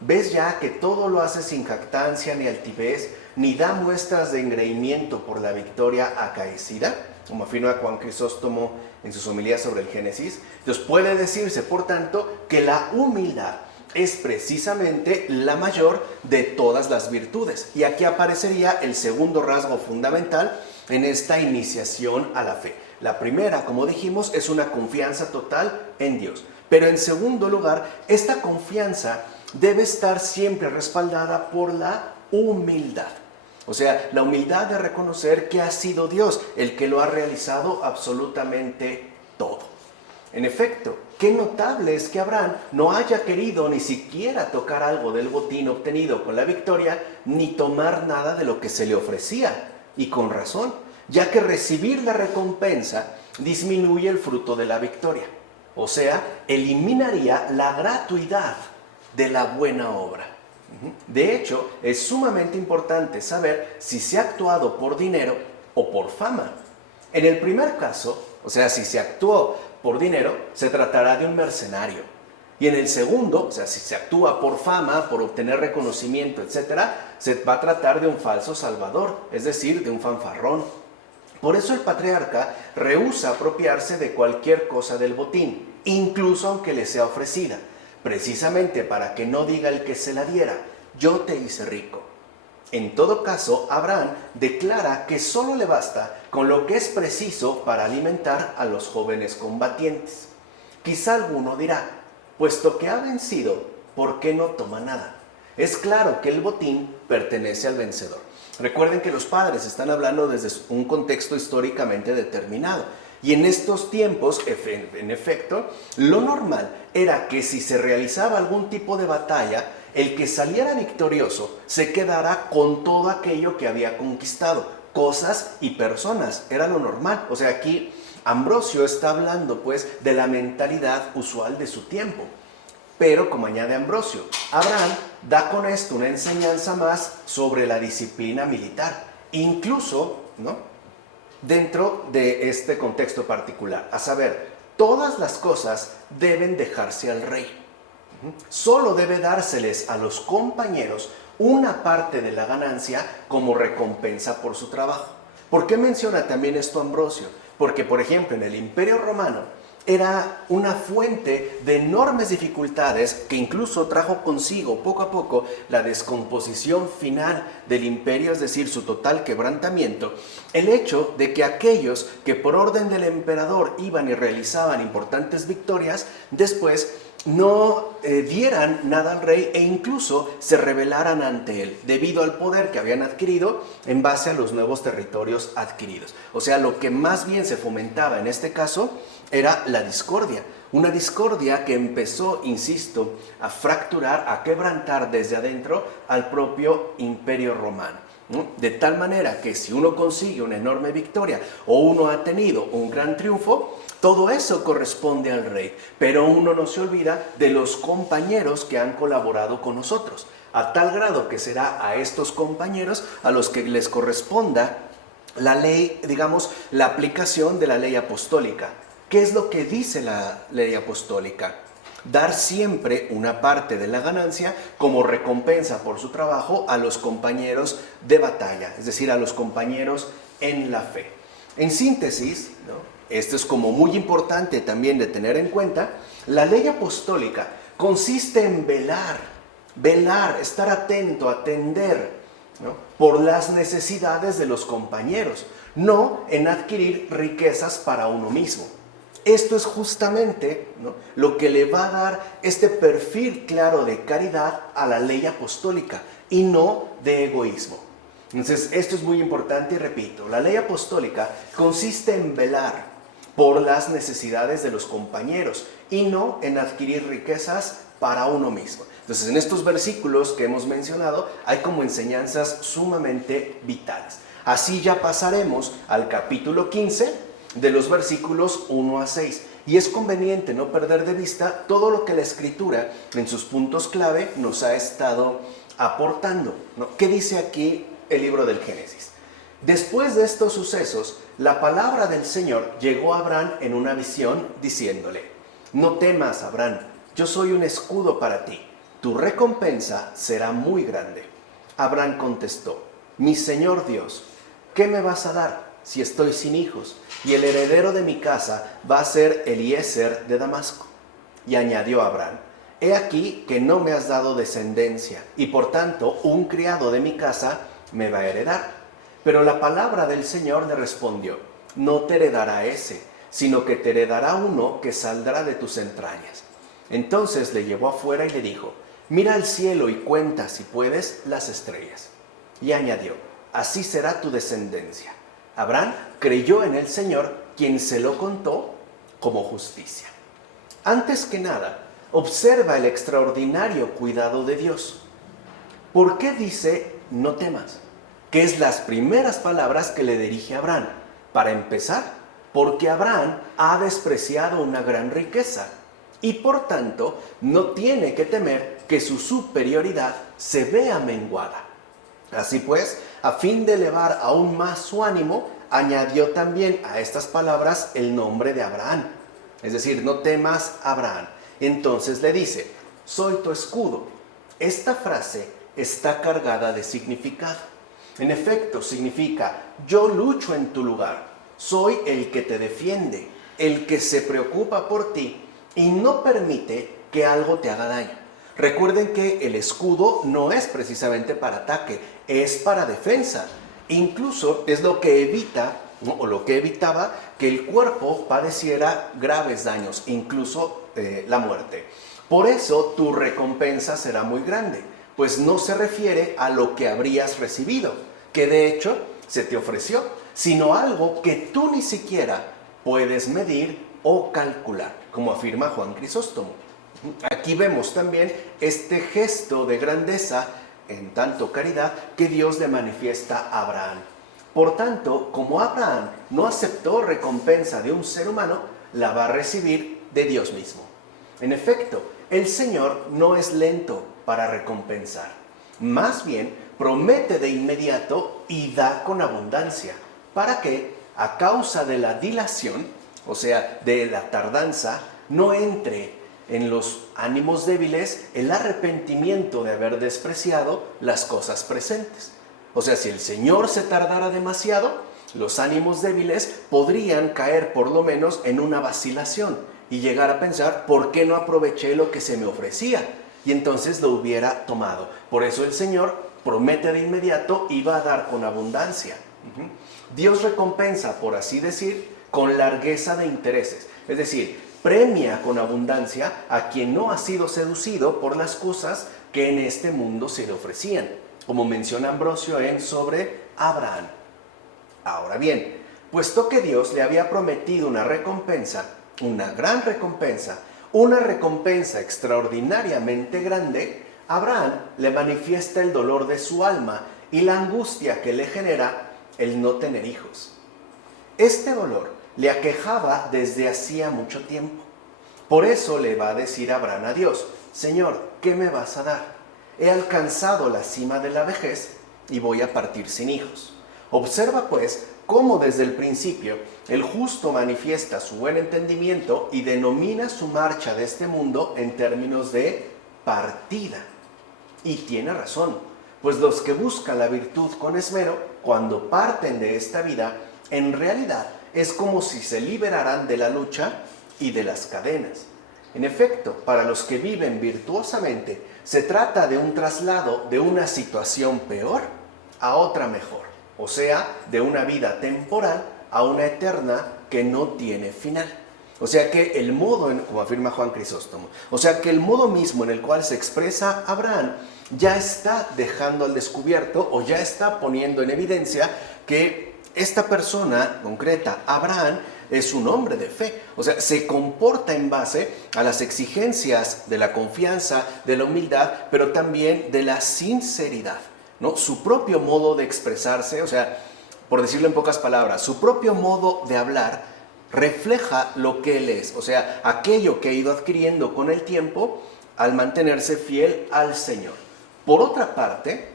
¿Ves ya que todo lo hace sin jactancia ni altivez, ni da muestras de engreimiento por la victoria acaecida? Como afirma Juan Crisóstomo en sus homilías sobre el Génesis. Entonces puede decirse, por tanto, que la humildad es precisamente la mayor de todas las virtudes. Y aquí aparecería el segundo rasgo fundamental en esta iniciación a la fe. La primera, como dijimos, es una confianza total en Dios. Pero en segundo lugar, esta confianza debe estar siempre respaldada por la humildad. O sea, la humildad de reconocer que ha sido Dios el que lo ha realizado absolutamente todo. En efecto, qué notable es que Abraham no haya querido ni siquiera tocar algo del botín obtenido con la victoria, ni tomar nada de lo que se le ofrecía. Y con razón, ya que recibir la recompensa disminuye el fruto de la victoria. O sea, eliminaría la gratuidad de la buena obra. De hecho, es sumamente importante saber si se ha actuado por dinero o por fama. En el primer caso, o sea, si se actuó por dinero, se tratará de un mercenario. Y en el segundo, o sea, si se actúa por fama, por obtener reconocimiento, etc., se va a tratar de un falso salvador, es decir, de un fanfarrón. Por eso el patriarca rehúsa apropiarse de cualquier cosa del botín, incluso aunque le sea ofrecida, precisamente para que no diga el que se la diera: yo te hice rico. En todo caso, Abraham declara que solo le basta con lo que es preciso para alimentar a los jóvenes combatientes. Quizá alguno dirá: puesto que ha vencido, ¿por qué no toma nada? Es claro que el botín pertenece al vencedor. Recuerden que los padres están hablando desde un contexto históricamente determinado. Y en estos tiempos, en efecto, lo normal era que si se realizaba algún tipo de batalla, el que saliera victorioso se quedara con todo aquello que había conquistado, cosas y personas, era lo normal. O sea, aquí Ambrosio está hablando pues de la mentalidad usual de su tiempo. Pero, como añade Ambrosio, Abraham da con esto una enseñanza más sobre la disciplina militar, incluso, ¿no?, dentro de este contexto particular, a saber, todas las cosas deben dejarse al rey. Solo debe dárseles a los compañeros una parte de la ganancia como recompensa por su trabajo. ¿Por qué menciona también esto Ambrosio? Porque, por ejemplo, en el Imperio Romano era una fuente de enormes dificultades que incluso trajo consigo poco a poco la descomposición final del imperio, es decir, su total quebrantamiento, el hecho de que aquellos que por orden del emperador iban y realizaban importantes victorias, después no dieran nada al rey e incluso se rebelaran ante él debido al poder que habían adquirido en base a los nuevos territorios adquiridos. O sea, lo que más bien se fomentaba en este caso era la discordia, una discordia que empezó, insisto, a fracturar, a quebrantar desde adentro al propio Imperio Romano, ¿no? De tal manera que si uno consigue una enorme victoria o uno ha tenido un gran triunfo, todo eso corresponde al rey, pero uno no se olvida de los compañeros que han colaborado con nosotros, a tal grado que será a estos compañeros a los que les corresponda la ley, digamos, la aplicación de la ley apostólica. ¿Qué es lo que dice la ley apostólica? Dar siempre una parte de la ganancia como recompensa por su trabajo a los compañeros de batalla, es decir, a los compañeros en la fe. En síntesis, ¿no?, esto es como muy importante también de tener en cuenta, la ley apostólica consiste en velar, estar atento, atender, ¿no?, por las necesidades de los compañeros, no en adquirir riquezas para uno mismo. Esto es justamente, ¿no?, lo que le va a dar este perfil claro de caridad a la ley apostólica y no de egoísmo. Entonces, esto es muy importante y repito, la ley apostólica consiste en velar por las necesidades de los compañeros y no en adquirir riquezas para uno mismo. Entonces, en estos versículos que hemos mencionado hay como enseñanzas sumamente vitales. Así ya pasaremos al capítulo 15, de los versículos 1 a 6. Y es conveniente no perder de vista todo lo que la Escritura en sus puntos clave nos ha estado aportando, ¿no? ¿Qué dice aquí el libro del Génesis? Después de estos sucesos, la palabra del Señor llegó a Abraham en una visión diciéndole: no temas, Abraham, yo soy un escudo para ti, tu recompensa será muy grande. Abraham contestó: mi Señor Dios, ¿qué me vas a dar si estoy sin hijos? Y el heredero de mi casa va a ser Eliezer de Damasco. Y añadió Abraham: he aquí que no me has dado descendencia, y por tanto un criado de mi casa me va a heredar. Pero la palabra del Señor le respondió: no te heredará ese, sino que te heredará uno que saldrá de tus entrañas. Entonces le llevó afuera y le dijo: mira al cielo y cuenta, si puedes, las estrellas. Y añadió: así será tu descendencia. Abraham creyó en el Señor, quien se lo contó como justicia. Antes que nada, observa el extraordinario cuidado de Dios. ¿Por qué dice no temas? Que es las primeras palabras que le dirige a Abraham. Para empezar, porque Abraham ha despreciado una gran riqueza y por tanto no tiene que temer que su superioridad se vea menguada. Así pues, a fin de elevar aún más su ánimo, añadió también a estas palabras el nombre de Abraham. Es decir, no temas, Abraham. Entonces le dice, soy tu escudo. Esta frase está cargada de significado. En efecto, significa, yo lucho en tu lugar. Soy el que te defiende, el que se preocupa por ti y no permite que algo te haga daño. Recuerden que el escudo no es precisamente para ataque, es para defensa. Incluso es lo que evita, ¿no? O lo que evitaba que el cuerpo padeciera graves daños, incluso la muerte. Por eso tu recompensa será muy grande, pues no se refiere a lo que habrías recibido, que de hecho se te ofreció, sino algo que tú ni siquiera puedes medir o calcular, como afirma Juan Crisóstomo. Aquí vemos también este gesto de grandeza, en tanto caridad, que Dios le manifiesta a Abraham. Por tanto, como Abraham no aceptó recompensa de un ser humano, la va a recibir de Dios mismo. En efecto, el Señor no es lento para recompensar. Más bien, promete de inmediato y da con abundancia, para que, a causa de la dilación, o sea, de la tardanza, no entre en los ánimos débiles el arrepentimiento de haber despreciado las cosas presentes. O sea, si el Señor se tardara demasiado, los ánimos débiles podrían caer por lo menos en una vacilación y llegar a pensar, ¿por qué no aproveché lo que se me ofrecía? Y entonces lo hubiera tomado. Por eso el Señor promete de inmediato y va a dar con abundancia. Dios recompensa, por así decir, con largueza de intereses. Es decir, premia con abundancia a quien no ha sido seducido por las cosas que en este mundo se le ofrecían, como menciona Ambrosio en sobre Abraham. Ahora bien, puesto que Dios le había prometido una recompensa, una gran recompensa, una recompensa extraordinariamente grande, Abraham le manifiesta el dolor de su alma y la angustia que le genera el no tener hijos. Este dolor le aquejaba desde hacía mucho tiempo. Por eso le va a decir Abraham a Dios, Señor, ¿qué me vas a dar? He alcanzado la cima de la vejez y voy a partir sin hijos. Observa pues cómo desde el principio el justo manifiesta su buen entendimiento y denomina su marcha de este mundo en términos de partida. Y tiene razón, pues los que buscan la virtud con esmero, cuando parten de esta vida, en realidad es como si se liberaran de la lucha y de las cadenas. En efecto, para los que viven virtuosamente, se trata de un traslado de una situación peor a otra mejor, o sea, de una vida temporal a una eterna que no tiene final. O sea que el modo, como afirma Juan Crisóstomo, o sea que el modo mismo en el cual se expresa Abraham ya está dejando al descubierto o ya está poniendo en evidencia que esta persona concreta, Abraham, es un hombre de fe. O sea, se comporta en base a las exigencias de la confianza, de la humildad, pero también de la sinceridad, ¿no? Su propio modo de expresarse, o sea, por decirlo en pocas palabras, su propio modo de hablar refleja lo que él es. O sea, aquello que ha ido adquiriendo con el tiempo al mantenerse fiel al Señor. Por otra parte,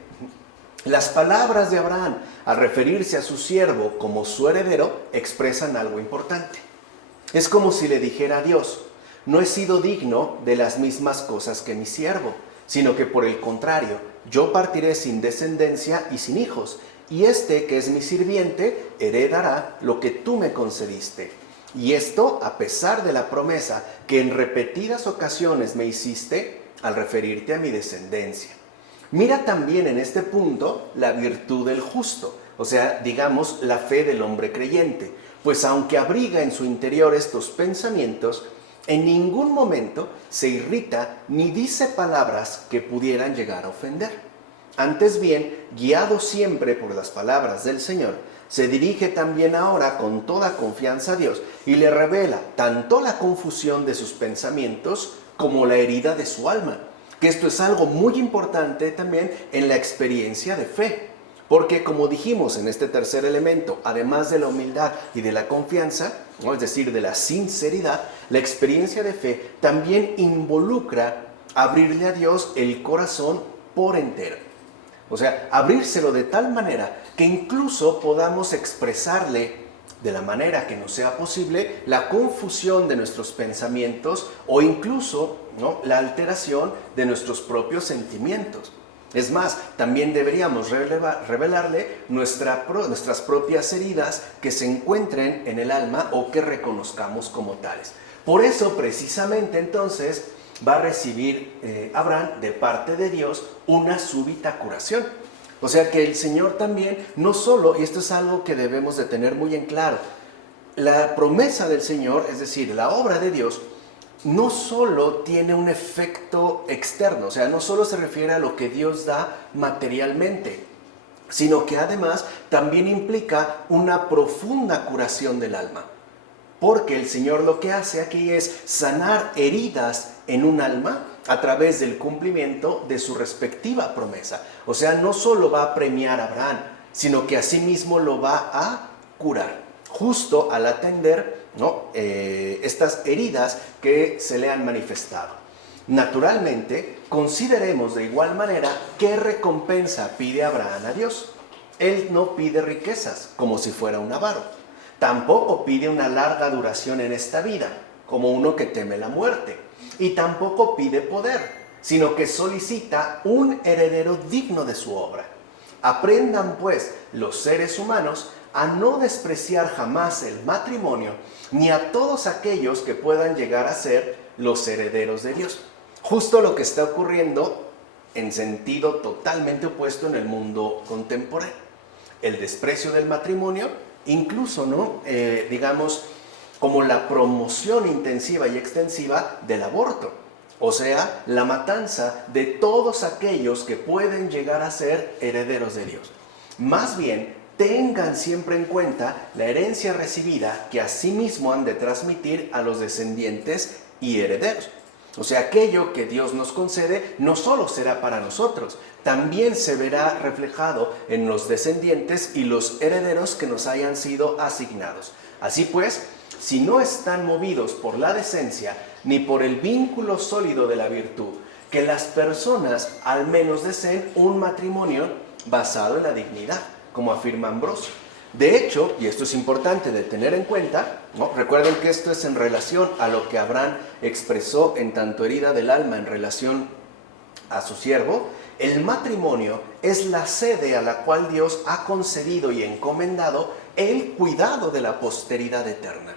las palabras de Abraham, al referirse a su siervo como su heredero, expresan algo importante. Es como si le dijera a Dios, no he sido digno de las mismas cosas que mi siervo, sino que por el contrario, yo partiré sin descendencia y sin hijos, y este que es mi sirviente heredará lo que tú me concediste. Y esto a pesar de la promesa que en repetidas ocasiones me hiciste al referirte a mi descendencia. Mira también en este punto la virtud del justo, o sea, digamos, la fe del hombre creyente, pues aunque abriga en su interior estos pensamientos, en ningún momento se irrita ni dice palabras que pudieran llegar a ofender. Antes bien, guiado siempre por las palabras del Señor, se dirige también ahora con toda confianza a Dios y le revela tanto la confusión de sus pensamientos como la herida de su alma. Que esto es algo muy importante también en la experiencia de fe, porque como dijimos en este tercer elemento, además de la humildad y de la confianza, ¿no? Es decir, de la sinceridad, la experiencia de fe también involucra abrirle a Dios el corazón por entero. O sea, abrírselo de tal manera que incluso podamos expresarle de la manera que nos sea posible la confusión de nuestros pensamientos o incluso, ¿no?, la alteración de nuestros propios sentimientos. Es más, también deberíamos revelarle nuestras propias heridas que se encuentren en el alma o que reconozcamos como tales. Por eso, precisamente, entonces, va a recibir Abraham de parte de Dios una súbita curación. O sea que el Señor también, no solo, y esto es algo que debemos de tener muy en claro, la promesa del Señor, es decir, la obra de Dios, no solo tiene un efecto externo, o sea, no solo se refiere a lo que Dios da materialmente, sino que además también implica una profunda curación del alma. Porque el Señor lo que hace aquí es sanar heridas en un alma a través del cumplimiento de su respectiva promesa. O sea, no solo va a premiar a Abraham, sino que asimismo lo va a curar, justo al atender, ¿no?, estas heridas que se le han manifestado. Naturalmente, consideremos de igual manera qué recompensa pide Abraham a Dios. Él no pide riquezas como si fuera un avaro. Tampoco pide una larga duración en esta vida, como uno que teme la muerte. Y tampoco pide poder, sino que solicita un heredero digno de su obra. Aprendan, pues, los seres humanos a no despreciar jamás el matrimonio, ni a todos aquellos que puedan llegar a ser los herederos de Dios. Justo lo que está ocurriendo en sentido totalmente opuesto en el mundo contemporáneo. El desprecio del matrimonio, incluso, ¿no?, digamos, como la promoción intensiva y extensiva del aborto. O sea, la matanza de todos aquellos que pueden llegar a ser herederos de Dios. Más bien, tengan siempre en cuenta la herencia recibida que asimismo han de transmitir a los descendientes y herederos. O sea, aquello que Dios nos concede no solo será para nosotros, también se verá reflejado en los descendientes y los herederos que nos hayan sido asignados. Así pues, si no están movidos por la decencia ni por el vínculo sólido de la virtud, que las personas al menos deseen un matrimonio basado en la dignidad, como afirma Ambrosio. De hecho, y esto es importante de tener en cuenta, ¿no?, recuerden que esto es en relación a lo que Abraham expresó en tanto herida del alma en relación a su siervo, el matrimonio es la sede a la cual Dios ha concedido y encomendado el cuidado de la posteridad eterna.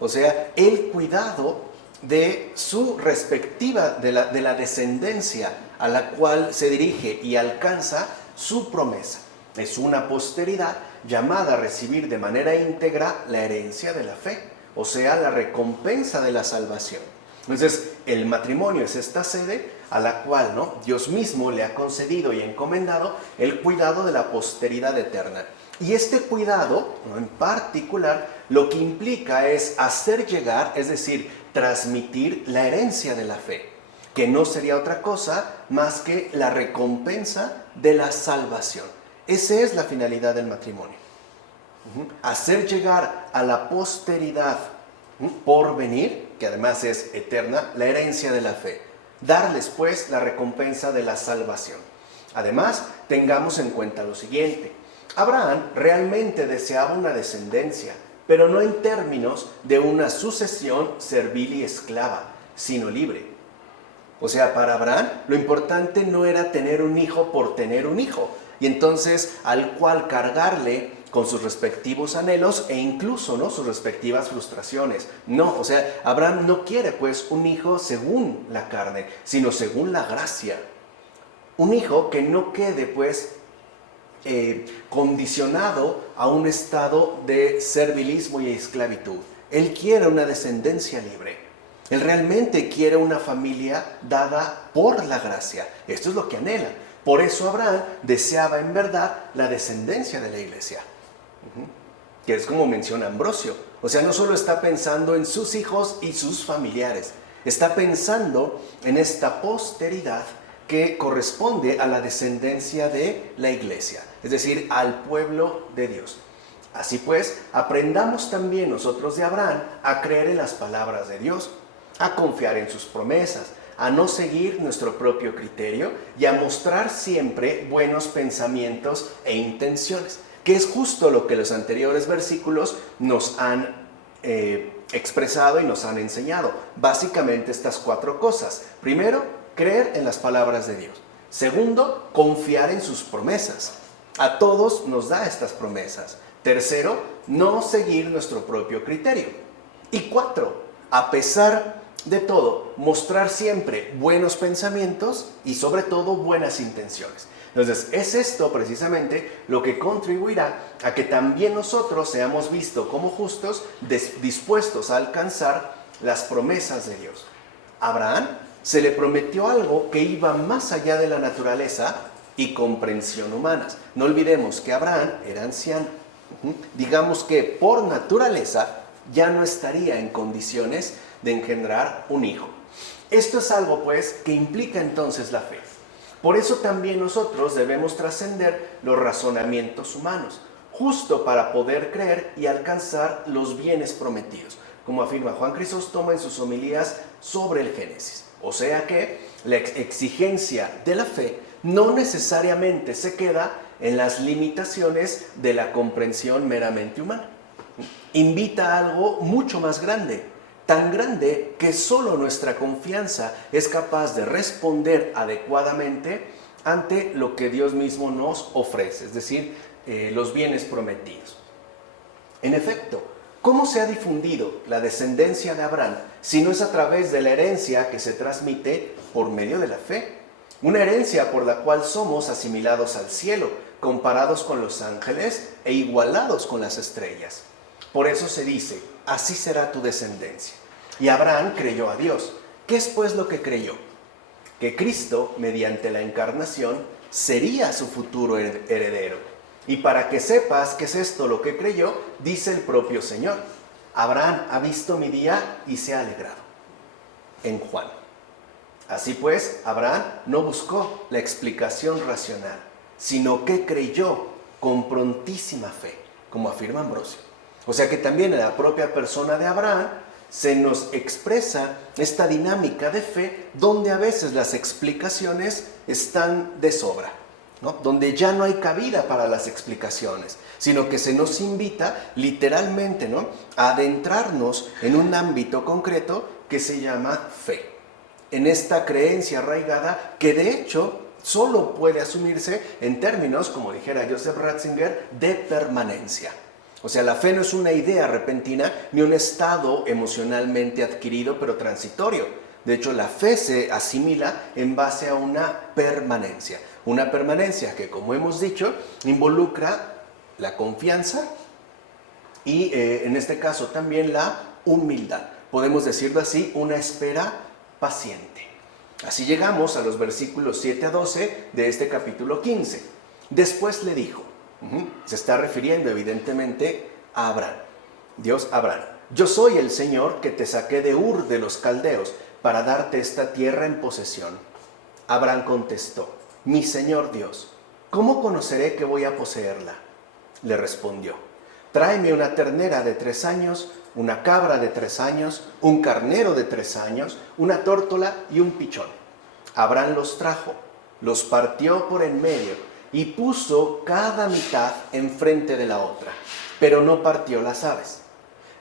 O sea, el cuidado de su respectiva, de la descendencia a la cual se dirige y alcanza su promesa. Es una posteridad llamada a recibir de manera íntegra la herencia de la fe, o sea, la recompensa de la salvación. Entonces, el matrimonio es esta sede a la cual, ¿no?, Dios mismo le ha concedido y encomendado el cuidado de la posteridad eterna. Y este cuidado, ¿no?, en particular, lo que implica es hacer llegar, es decir, transmitir la herencia de la fe, que no sería otra cosa más que la recompensa de la salvación. Esa es la finalidad del matrimonio. Hacer llegar a la posteridad por venir, que además es eterna, la herencia de la fe. Darles, pues, la recompensa de la salvación. Además, tengamos en cuenta lo siguiente. Abraham realmente deseaba una descendencia, pero no en términos de una sucesión servil y esclava, sino libre. O sea, para Abraham lo importante no era tener un hijo por tener un hijo, y entonces al cual cargarle con sus respectivos anhelos e incluso, ¿no?, sus respectivas frustraciones. No, o sea, Abraham no quiere pues un hijo según la carne, sino según la gracia. Un hijo que no quede pues condicionado a un estado de servilismo y esclavitud. Él quiere una descendencia libre. Él realmente quiere una familia dada por la gracia. Esto es lo que anhela. Por eso Abraham deseaba en verdad la descendencia de la iglesia, que es como menciona Ambrosio. O sea, no solo está pensando en sus hijos y sus familiares, está pensando en esta posteridad que corresponde a la descendencia de la iglesia, es decir, al pueblo de Dios. Así pues, aprendamos también nosotros de Abraham a creer en las palabras de Dios, a confiar en sus promesas, a no seguir nuestro propio criterio y a mostrar siempre buenos pensamientos e intenciones, que es justo lo que los anteriores versículos nos han expresado y nos han enseñado. Básicamente estas 4 cosas. Primero, creer en las palabras de Dios. Segundo, confiar en sus promesas. A todos nos da estas promesas. Tercero, no seguir nuestro propio criterio. Y 4, a pesar de todo, mostrar siempre buenos pensamientos y sobre todo buenas intenciones. Entonces, es esto precisamente lo que contribuirá a que también nosotros seamos vistos como justos, dispuestos a alcanzar las promesas de Dios. A Abraham se le prometió algo que iba más allá de la naturaleza y comprensión humanas. No olvidemos que Abraham era anciano. Digamos que por naturaleza ya no estaría en condiciones de engendrar un hijo. Esto es algo pues que implica entonces la fe. Por eso también nosotros debemos trascender los razonamientos humanos, justo para poder creer y alcanzar los bienes prometidos, como afirma Juan Crisóstomo en sus homilías sobre el Génesis. O sea que la exigencia de la fe no necesariamente se queda en las limitaciones de la comprensión meramente humana. Invita a algo mucho más grande, tan grande que solo nuestra confianza es capaz de responder adecuadamente ante lo que Dios mismo nos ofrece, es decir, los bienes prometidos. En efecto, ¿cómo se ha difundido la descendencia de Abraham si no es a través de la herencia que se transmite por medio de la fe? Una herencia por la cual somos asimilados al cielo, comparados con los ángeles e igualados con las estrellas. Por eso se dice, así será tu descendencia. Y Abraham creyó a Dios. ¿Qué es pues lo que creyó? Que Cristo, mediante la encarnación, sería su futuro heredero. Y para que sepas qué es esto lo que creyó, dice el propio Señor: Abraham ha visto mi día y se ha alegrado. En Juan. Así pues, Abraham no buscó la explicación racional, sino que creyó con prontísima fe, como afirma Ambrosio. O sea que también en la propia persona de Abraham se nos expresa esta dinámica de fe donde a veces las explicaciones están de sobra, ¿no? Donde ya no hay cabida para las explicaciones, sino que se nos invita literalmente, ¿no?, a adentrarnos en un ámbito concreto que se llama fe, en esta creencia arraigada que de hecho solo puede asumirse en términos, como dijera Joseph Ratzinger, de permanencia. O sea, la fe no es una idea repentina ni un estado emocionalmente adquirido pero transitorio. De hecho, la fe se asimila en base a una permanencia que, como hemos dicho, involucra la confianza y en este caso también la humildad. Podemos decirlo así, una espera paciente. Así llegamos a los versículos 7 a 12 de este capítulo 15. Después le dijo, se está refiriendo evidentemente a Abraham. Dios, Abraham, yo soy el Señor que te saqué de Ur de los Caldeos para darte esta tierra en posesión. Abraham contestó, mi Señor Dios, ¿cómo conoceré que voy a poseerla? Le respondió, tráeme una ternera de 3 años, una cabra de 3 años, un carnero de 3 años, una tórtola y un pichón. Abraham los trajo, los partió por en medio y puso cada mitad enfrente de la otra, pero no partió las aves.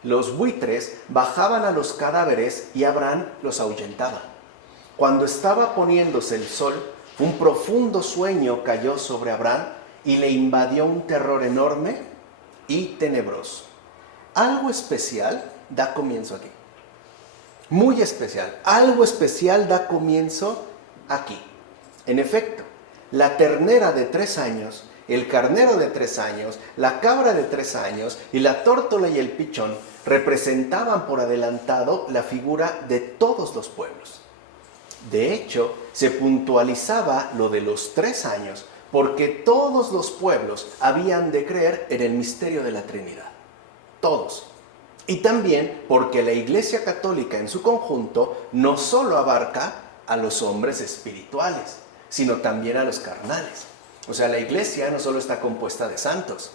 Los buitres bajaban a los cadáveres y Abraham los ahuyentaba. Cuando estaba poniéndose el sol, un profundo sueño cayó sobre Abraham y le invadió un terror enorme y tenebroso. Algo especial da comienzo aquí. Muy especial. Algo especial da comienzo aquí. En efecto, la ternera de 3 años, el carnero de 3 años, la cabra de 3 años y la tórtola y el pichón representaban por adelantado la figura de todos los pueblos. De hecho, se puntualizaba lo de los 3 años porque todos los pueblos habían de creer en el misterio de la Trinidad. Todos. Y también porque la Iglesia Católica en su conjunto no solo abarca a los hombres espirituales, sino también a los carnales. O sea, la Iglesia no solo está compuesta de santos,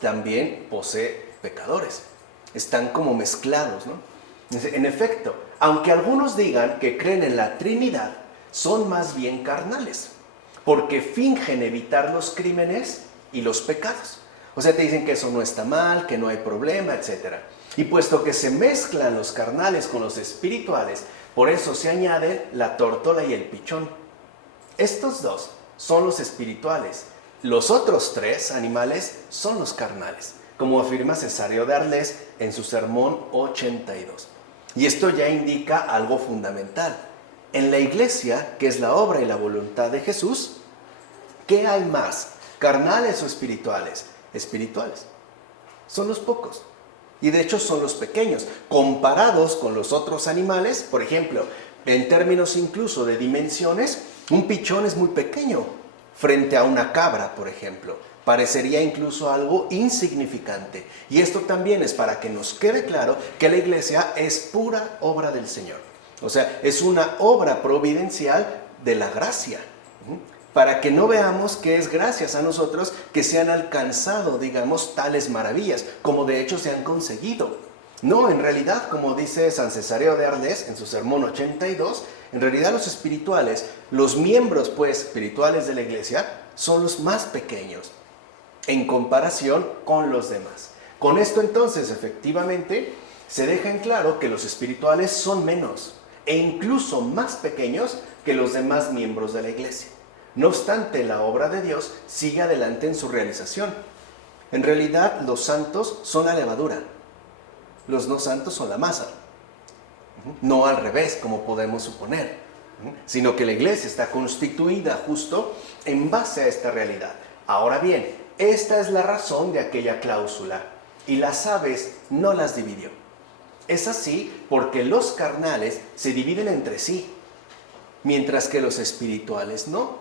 también posee pecadores. Están como mezclados, ¿no? En efecto, aunque algunos digan que creen en la Trinidad, son más bien carnales, porque fingen evitar los crímenes y los pecados. O sea, te dicen que eso no está mal, que no hay problema, etc. Y puesto que se mezclan los carnales con los espirituales, por eso se añaden la tórtola y el pichón. Estos dos son los espirituales. Los otros tres animales son los carnales, como afirma Cesario de Arles en su sermón 82. Y esto ya indica algo fundamental. En la iglesia, que es la obra y la voluntad de Jesús, ¿qué hay más? ¿Carnales o espirituales? Espirituales. Son los pocos. Y de hecho son los pequeños. Comparados con los otros animales, por ejemplo, en términos incluso de dimensiones, un pichón es muy pequeño frente a una cabra, por ejemplo. Parecería incluso algo insignificante. Y esto también es para que nos quede claro que la iglesia es pura obra del Señor. O sea, es una obra providencial de la gracia. Para que no veamos que es gracias a nosotros que se han alcanzado, digamos, tales maravillas, como de hecho se han conseguido. No, en realidad, como dice San Cesáreo de Arles en su sermón 82, en realidad los espirituales, los miembros pues espirituales de la iglesia, son los más pequeños en comparación con los demás. Con esto entonces, efectivamente, se deja en claro que los espirituales son menos e incluso más pequeños que los demás miembros de la iglesia. No obstante, la obra de Dios sigue adelante en su realización. En realidad, los santos son la levadura, los no santos son la masa. No al revés, como podemos suponer, sino que la iglesia está constituida justo en base a esta realidad. Ahora bien, esta es la razón de aquella cláusula, y las aves no las dividió. Es así porque los carnales se dividen entre sí, mientras que los espirituales no.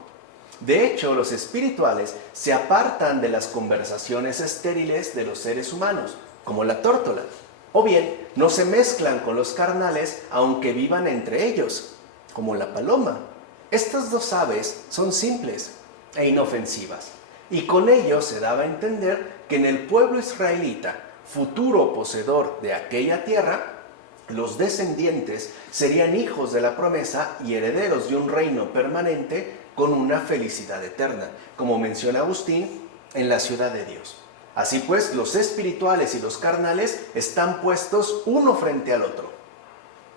De hecho, los espirituales se apartan de las conversaciones estériles de los seres humanos, como la tórtola, o bien no se mezclan con los carnales aunque vivan entre ellos, como la paloma. Estas dos aves son simples e inofensivas, y con ello se daba a entender que en el pueblo israelita, futuro poseedor de aquella tierra, los descendientes serían hijos de la promesa y herederos de un reino permanente con una felicidad eterna, como menciona Agustín en la ciudad de Dios. Así pues, los espirituales y los carnales están puestos uno frente al otro.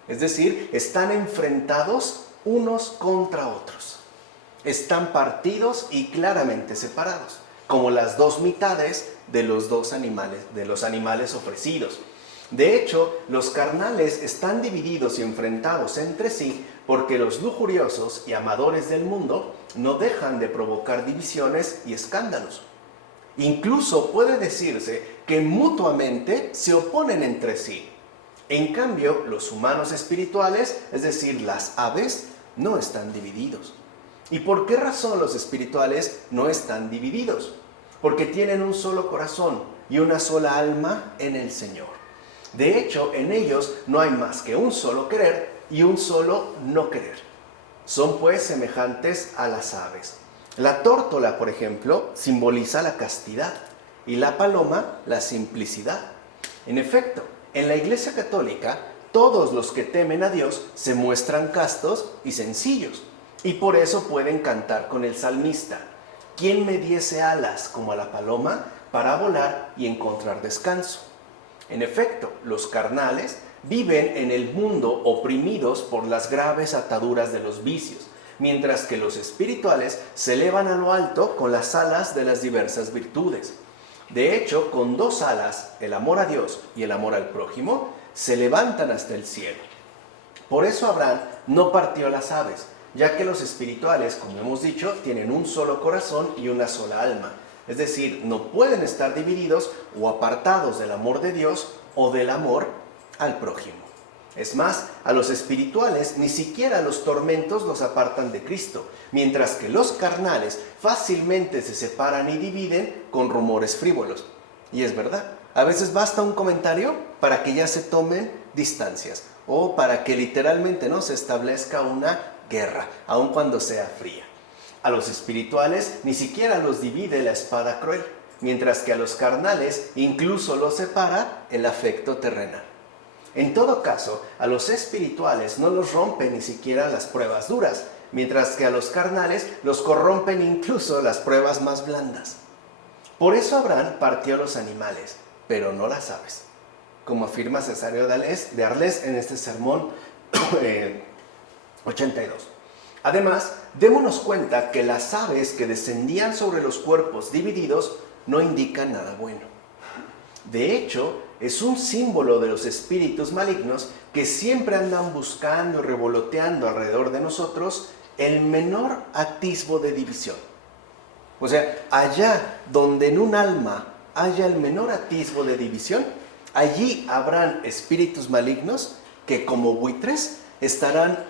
Es decir, están enfrentados unos contra otros. Están partidos y claramente separados, como las dos mitades de los dos animales, de los animales ofrecidos. De hecho, los carnales están divididos y enfrentados entre sí porque los lujuriosos y amadores del mundo no dejan de provocar divisiones y escándalos. Incluso puede decirse que mutuamente se oponen entre sí. En cambio, los humanos espirituales, es decir, las aves, no están divididos. ¿Y por qué razón los espirituales no están divididos? Porque tienen un solo corazón y una sola alma en el Señor. De hecho, en ellos no hay más que un solo querer y un solo no querer. Son pues semejantes a las aves. La tórtola, por ejemplo, simboliza la castidad y la paloma la simplicidad. En efecto, en la Iglesia Católica, todos los que temen a Dios se muestran castos y sencillos, y por eso pueden cantar con el salmista: ¿quién me diese alas como a la paloma para volar y encontrar descanso? En efecto, los carnales viven en el mundo oprimidos por las graves ataduras de los vicios, mientras que los espirituales se elevan a lo alto con las alas de las diversas virtudes. De hecho, con dos alas, el amor a Dios y el amor al prójimo, se levantan hasta el cielo. Por eso Abraham no partió las aves, ya que los espirituales, como hemos dicho, tienen un solo corazón y una sola alma. Es decir, no pueden estar divididos o apartados del amor de Dios o del amor al prójimo. Es más, a los espirituales ni siquiera los tormentos los apartan de Cristo, mientras que los carnales fácilmente se separan y dividen con rumores frívolos. Y es verdad, a veces basta un comentario para que ya se tomen distancias, o para que literalmente no se establezca una guerra, aun cuando sea fría. A los espirituales ni siquiera los divide la espada cruel, mientras que a los carnales incluso los separa el afecto terrenal. En todo caso, a los espirituales no los rompen ni siquiera las pruebas duras, mientras que a los carnales los corrompen incluso las pruebas más blandas. Por eso Abraham partió los animales, pero no las aves, como afirma Cesario de Arles en este sermón 82. Además, démonos cuenta que las aves que descendían sobre los cuerpos divididos no indican nada bueno. De hecho, es un símbolo de los espíritus malignos que siempre andan buscando y revoloteando alrededor de nosotros el menor atisbo de división. O sea, allá donde en un alma haya el menor atisbo de división, allí habrán espíritus malignos que como buitres estarán,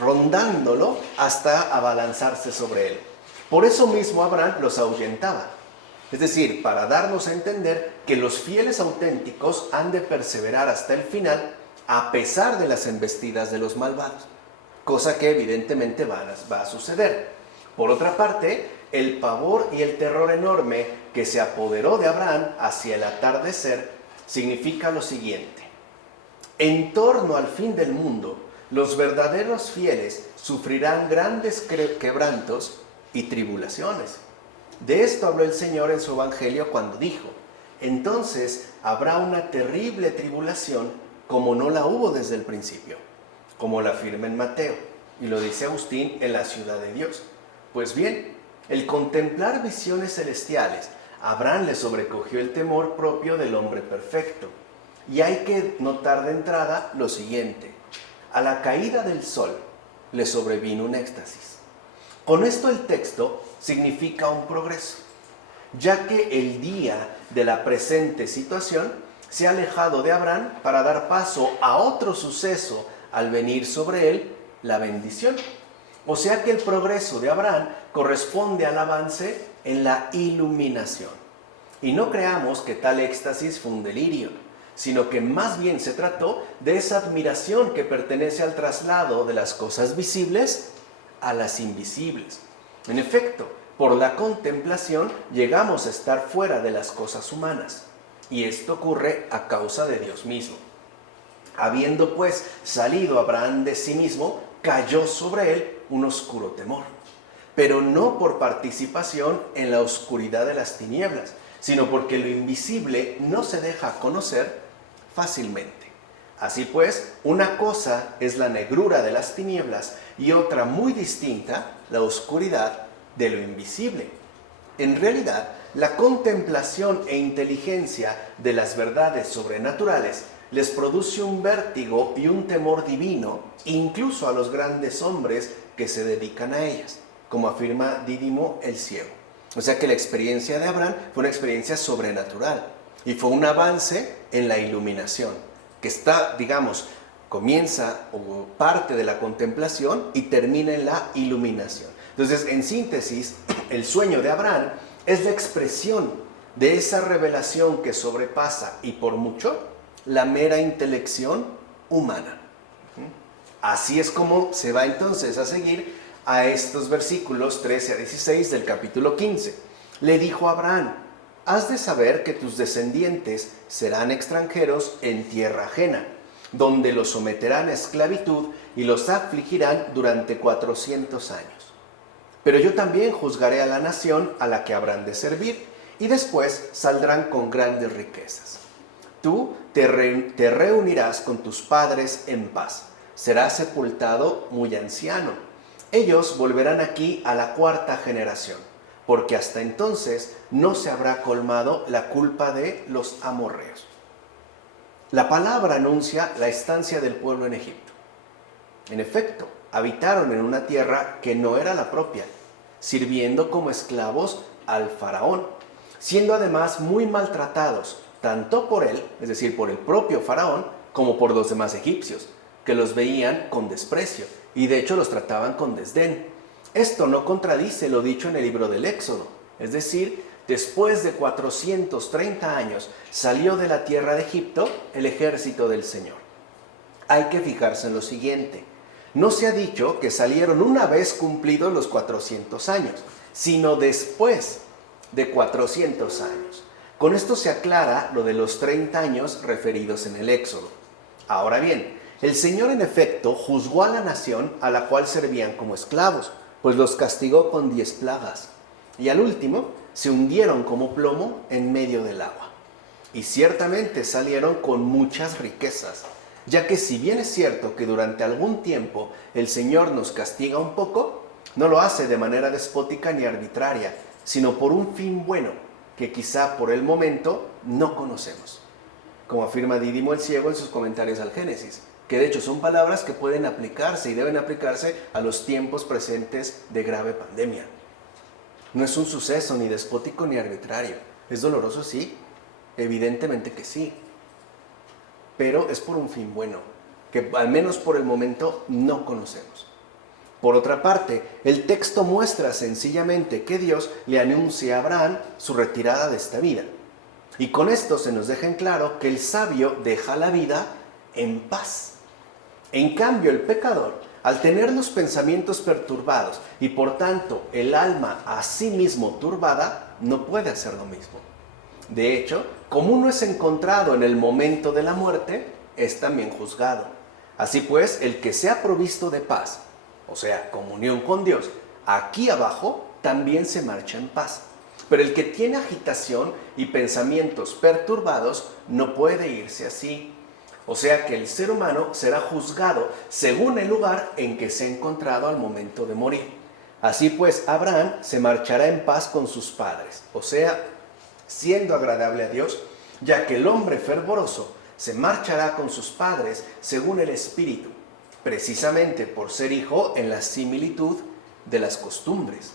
rondándolo hasta abalanzarse sobre él. Por eso mismo Abraham los ahuyentaba. Es decir, para darnos a entender que los fieles auténticos han de perseverar hasta el final a pesar de las embestidas de los malvados, cosa que evidentemente va a suceder. Por otra parte, el pavor y el terror enorme que se apoderó de Abraham hacia el atardecer significa lo siguiente: en torno al fin del mundo, los verdaderos fieles sufrirán grandes quebrantos y tribulaciones. De esto habló el Señor en su Evangelio cuando dijo: entonces habrá una terrible tribulación como no la hubo desde el principio, como la afirma en Mateo, y lo dice Agustín en La Ciudad de Dios. Pues bien, el contemplar visiones celestiales, a Abraham le sobrecogió el temor propio del hombre perfecto. Y hay que notar de entrada lo siguiente: a la caída del sol le sobrevino un éxtasis. Con esto el texto significa un progreso, ya que el día de la presente situación se ha alejado de Abraham para dar paso a otro suceso al venir sobre él la bendición. O sea que el progreso de Abraham corresponde al avance en la iluminación. Y no creamos que tal éxtasis fue un delirio, sino que más bien se trató de esa admiración que pertenece al traslado de las cosas visibles a las invisibles. En efecto, por la contemplación llegamos a estar fuera de las cosas humanas, y esto ocurre a causa de Dios mismo. Habiendo pues salido Abraham de sí mismo, cayó sobre él un oscuro temor, pero no por participación en la oscuridad de las tinieblas, sino porque lo invisible no se deja conocer fácilmente. Así pues, una cosa es la negrura de las tinieblas y otra muy distinta, la oscuridad de lo invisible. En realidad, la contemplación e inteligencia de las verdades sobrenaturales les produce un vértigo y un temor divino, incluso a los grandes hombres que se dedican a ellas, como afirma Dídimo el Ciego. O sea que la experiencia de Abraham fue una experiencia sobrenatural y fue un avance en la iluminación, que está, comienza o parte de la contemplación y termina en la iluminación. Entonces, en síntesis, el sueño de Abraham es la expresión de esa revelación que sobrepasa, y por mucho, la mera intelección humana. Así es como se va entonces a seguir a estos versículos 13 a 16 del capítulo 15. Le dijo a Abraham: has de saber que tus descendientes serán extranjeros en tierra ajena, donde los someterán a esclavitud y los afligirán durante 400 años. Pero yo también juzgaré a la nación a la que habrán de servir, y después saldrán con grandes riquezas. Tú te reunirás con tus padres en paz. Serás sepultado muy anciano. Ellos volverán aquí a la 4ª generación, porque hasta entonces no se habrá colmado la culpa de los amorreos. La palabra anuncia la estancia del pueblo en Egipto. En efecto, habitaron en una tierra que no era la propia, sirviendo como esclavos al faraón, siendo además muy maltratados, tanto por él, es decir, por el propio faraón, como por los demás egipcios, que los veían con desprecio y de hecho los trataban con desdén. Esto no contradice lo dicho en el libro del Éxodo, es decir, después de 430 años salió de la tierra de Egipto el ejército del Señor. Hay que fijarse en lo siguiente: no se ha dicho que salieron una vez cumplidos los 400 años, sino después de 400 años. Con esto se aclara lo de los 30 años referidos en el Éxodo. Ahora bien, el Señor en efecto juzgó a la nación a la cual servían como esclavos, pues los castigó con 10 plagas. Y al último se hundieron como plomo en medio del agua. Y ciertamente salieron con muchas riquezas, ya que si bien es cierto que durante algún tiempo el Señor nos castiga un poco, no lo hace de manera despótica ni arbitraria, sino por un fin bueno, que quizá por el momento no conocemos. Como afirma Dídimo el Ciego en sus comentarios al Génesis, que de hecho son palabras que pueden aplicarse y deben aplicarse a los tiempos presentes de grave pandemia. No es un suceso ni despótico ni arbitrario. ¿Es doloroso? Sí. Evidentemente que sí. Pero es por un fin bueno, que al menos por el momento no conocemos. Por otra parte, el texto muestra sencillamente que Dios le anuncia a Abraham su retirada de esta vida. Y con esto se nos deja en claro que el sabio deja la vida en paz. En cambio, el pecador, al tener los pensamientos perturbados y por tanto el alma a sí mismo turbada, no puede hacer lo mismo. De hecho, como uno es encontrado en el momento de la muerte, es también juzgado. Así pues, el que sea provisto de paz, o sea, comunión con Dios, aquí abajo también se marcha en paz. Pero el que tiene agitación y pensamientos perturbados no puede irse así. O sea que el ser humano será juzgado según el lugar en que se ha encontrado al momento de morir. Así pues, Abraham se marchará en paz con sus padres, o sea, siendo agradable a Dios, ya que el hombre fervoroso se marchará con sus padres según el Espíritu, precisamente por ser hijo en la similitud de las costumbres.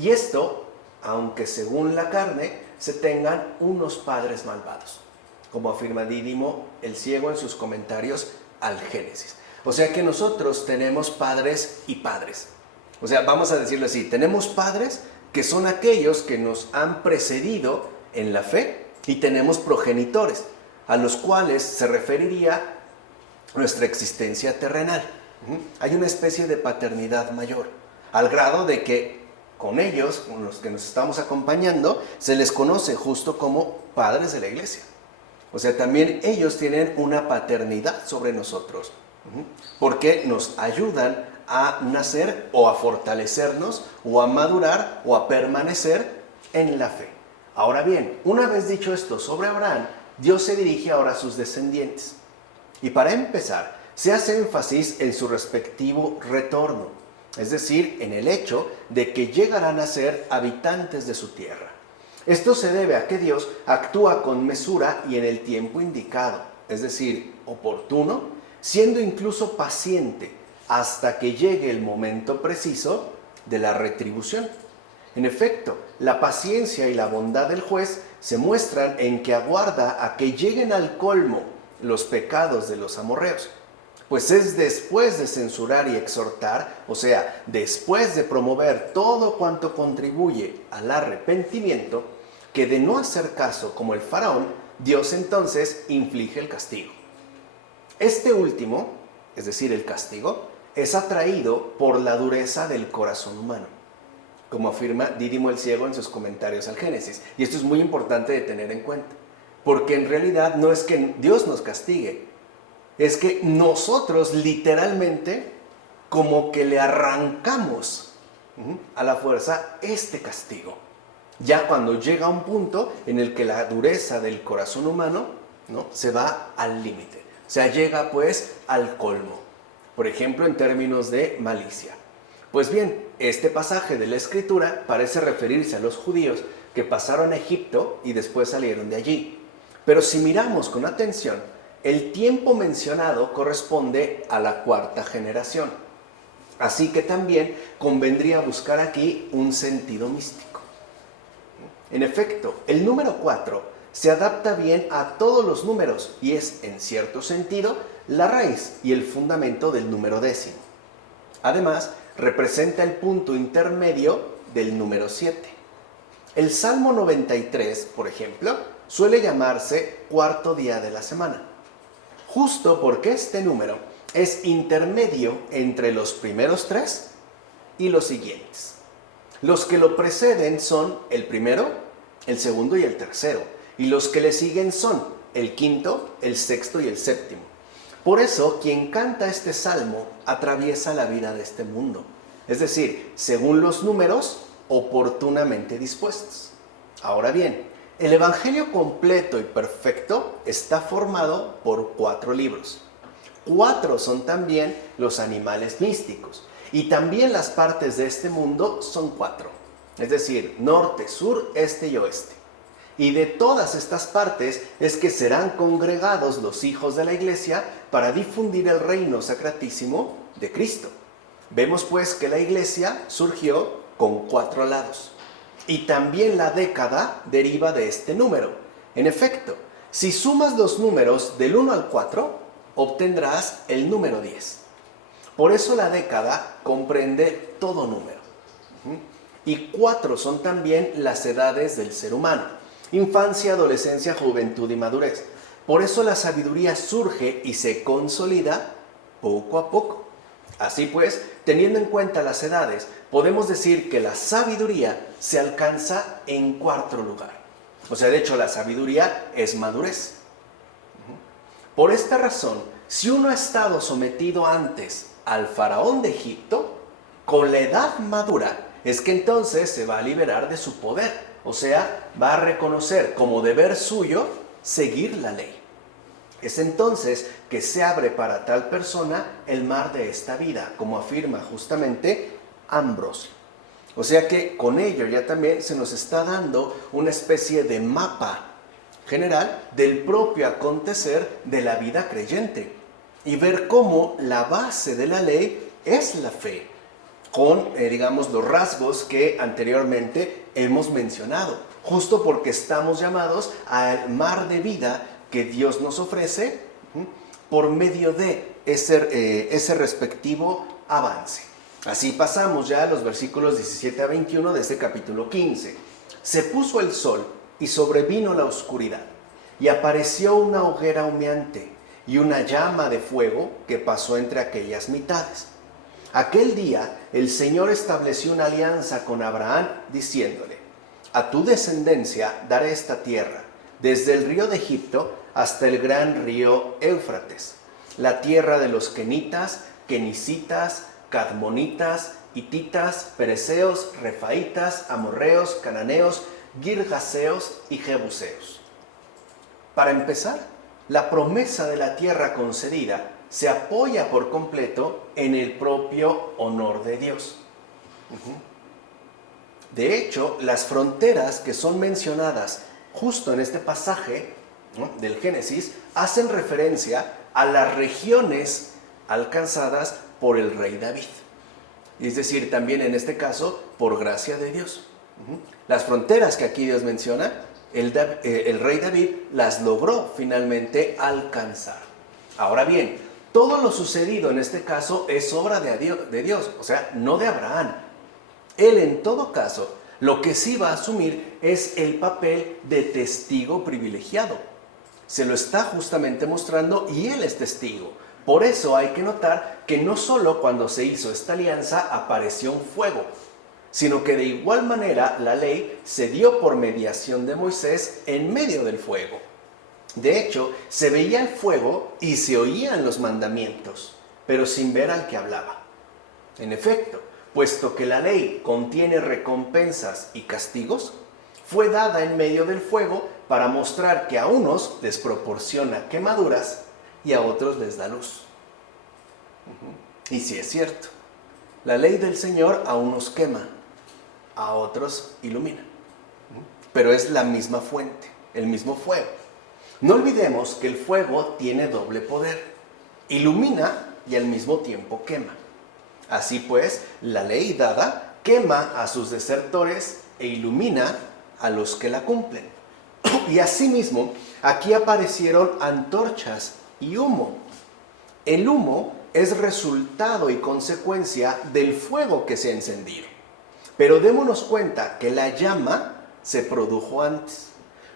Y esto, aunque según la carne se tengan unos padres malvados, como afirma Dídimo el Ciego en sus comentarios al Génesis. O sea que nosotros tenemos padres y padres. O sea, vamos a decirlo así, tenemos padres que son aquellos que nos han precedido en la fe y tenemos progenitores, a los cuales se referiría nuestra existencia terrenal. Hay una especie de paternidad mayor, al grado de que con ellos, con los que nos estamos acompañando, se les conoce justo como padres de la iglesia. O sea, también ellos tienen una paternidad sobre nosotros, porque nos ayudan a nacer o a fortalecernos o a madurar o a permanecer en la fe. Ahora bien, una vez dicho esto sobre Abraham, Dios se dirige ahora a sus descendientes. Y para empezar, se hace énfasis en su respectivo retorno, es decir, en el hecho de que llegarán a ser habitantes de su tierra. Esto se debe a que Dios actúa con mesura y en el tiempo indicado, es decir, oportuno, siendo incluso paciente hasta que llegue el momento preciso de la retribución. En efecto, la paciencia y la bondad del juez se muestran en que aguarda a que lleguen al colmo los pecados de los amorreos, pues es después de censurar y exhortar, o sea, después de promover todo cuanto contribuye al arrepentimiento, que de no hacer caso como el faraón, Dios entonces inflige el castigo. Este último, es decir, el castigo, es atraído por la dureza del corazón humano, como afirma Dídimo el Ciego en sus comentarios al Génesis. Y esto es muy importante de tener en cuenta, porque en realidad no es que Dios nos castigue, es que nosotros literalmente como que le arrancamos a la fuerza este castigo. Ya cuando llega a un punto en el que la dureza del corazón humano, ¿no?, se va al límite. O sea, llega pues al colmo. Por ejemplo, en términos de malicia. Pues bien, este pasaje de la Escritura parece referirse a los judíos que pasaron a Egipto y después salieron de allí. Pero si miramos con atención, el tiempo mencionado corresponde a la 4ª generación. Así que también convendría buscar aquí un sentido místico. En efecto, el número 4 se adapta bien a todos los números y es, en cierto sentido, la raíz y el fundamento del número 10. Además, representa el punto intermedio del número 7. El Salmo 93, por ejemplo, suele llamarse cuarto día de la semana, justo porque este número es intermedio entre los primeros 3 y los siguientes. Los que lo preceden son el primero, el segundo y el tercero, y los que le siguen son el quinto, el sexto y el séptimo. Por eso, quien canta este salmo atraviesa la vida de este mundo. Es decir, según los números, oportunamente dispuestos. Ahora bien, el Evangelio completo y perfecto está formado por 4 libros. 4 son también los animales místicos. Y también las partes de este mundo son 4. Es decir, norte, sur, este y oeste. Y de todas estas partes es que serán congregados los hijos de la iglesia para difundir el reino sacratísimo de Cristo. Vemos pues que la iglesia surgió con 4 lados. Y también la década deriva de este número. En efecto, si sumas los números del 1 al 4, obtendrás el número 10. Por eso la década comprende todo número. Y 4 son también las edades del ser humano: infancia, adolescencia, juventud y madurez. Por eso la sabiduría surge y se consolida poco a poco. Así pues, teniendo en cuenta las edades, podemos decir que la sabiduría se alcanza en 4 lugar. O sea, de hecho, la sabiduría es madurez. Por esta razón, si uno ha estado sometido antes al faraón de Egipto, con la edad madura es que entonces se va a liberar de su poder. O sea, va a reconocer como deber suyo seguir la ley. Es entonces que se abre para tal persona el mar de esta vida, como afirma justamente Ambrosio. O sea que con ello ya también se nos está dando una especie de mapa general del propio acontecer de la vida creyente y ver cómo la base de la ley es la fe, con, digamos, los rasgos que anteriormente hemos mencionado, justo porque estamos llamados al mar de vida que Dios nos ofrece por medio de ese respectivo avance. Así pasamos ya a los versículos 17 a 21 de este capítulo 15. Se puso el sol y sobrevino la oscuridad, y apareció una hoguera humeante y una llama de fuego que pasó entre aquellas mitades. Aquel día el Señor estableció una alianza con Abraham, diciéndole: a tu descendencia daré esta tierra, desde el río de Egipto hasta el gran río Éufrates, la tierra de los kenitas, kenicitas, cadmonitas, hititas, perezeos, refaitas, amorreos, cananeos, girgaseos y jebuseos. Para empezar, la promesa de la tierra concedida se apoya por completo en el propio honor de Dios. De hecho, las fronteras que son mencionadas justo en este pasaje, ¿no?, del Génesis, hacen referencia a las regiones alcanzadas por el rey David. Es decir, también en este caso, por gracia de Dios. Las fronteras que aquí Dios menciona, el rey David las logró finalmente alcanzar. Ahora bien, todo lo sucedido en este caso es obra de Dios, o sea, no de Abraham. Él, en todo caso, lo que sí va a asumir es el papel de testigo privilegiado. Se lo está justamente mostrando y él es testigo. Por eso hay que notar que no solo cuando se hizo esta alianza apareció un fuego, sino que de igual manera la ley se dio por mediación de Moisés en medio del fuego. De hecho, se veía el fuego y se oían los mandamientos, pero sin ver al que hablaba. En efecto, puesto que la ley contiene recompensas y castigos, fue dada en medio del fuego para mostrar que a unos les proporciona quemaduras y a otros les da luz. Y sí es cierto, la ley del Señor a unos quema, a otros ilumina. Pero es la misma fuente, el mismo fuego. No olvidemos que el fuego tiene doble poder: ilumina y al mismo tiempo quema. Así pues, la ley dada quema a sus desertores e ilumina a los que la cumplen. Y asimismo, aquí aparecieron antorchas y humo. El humo es resultado y consecuencia del fuego que se ha encendido. Pero démonos cuenta que la llama se produjo antes.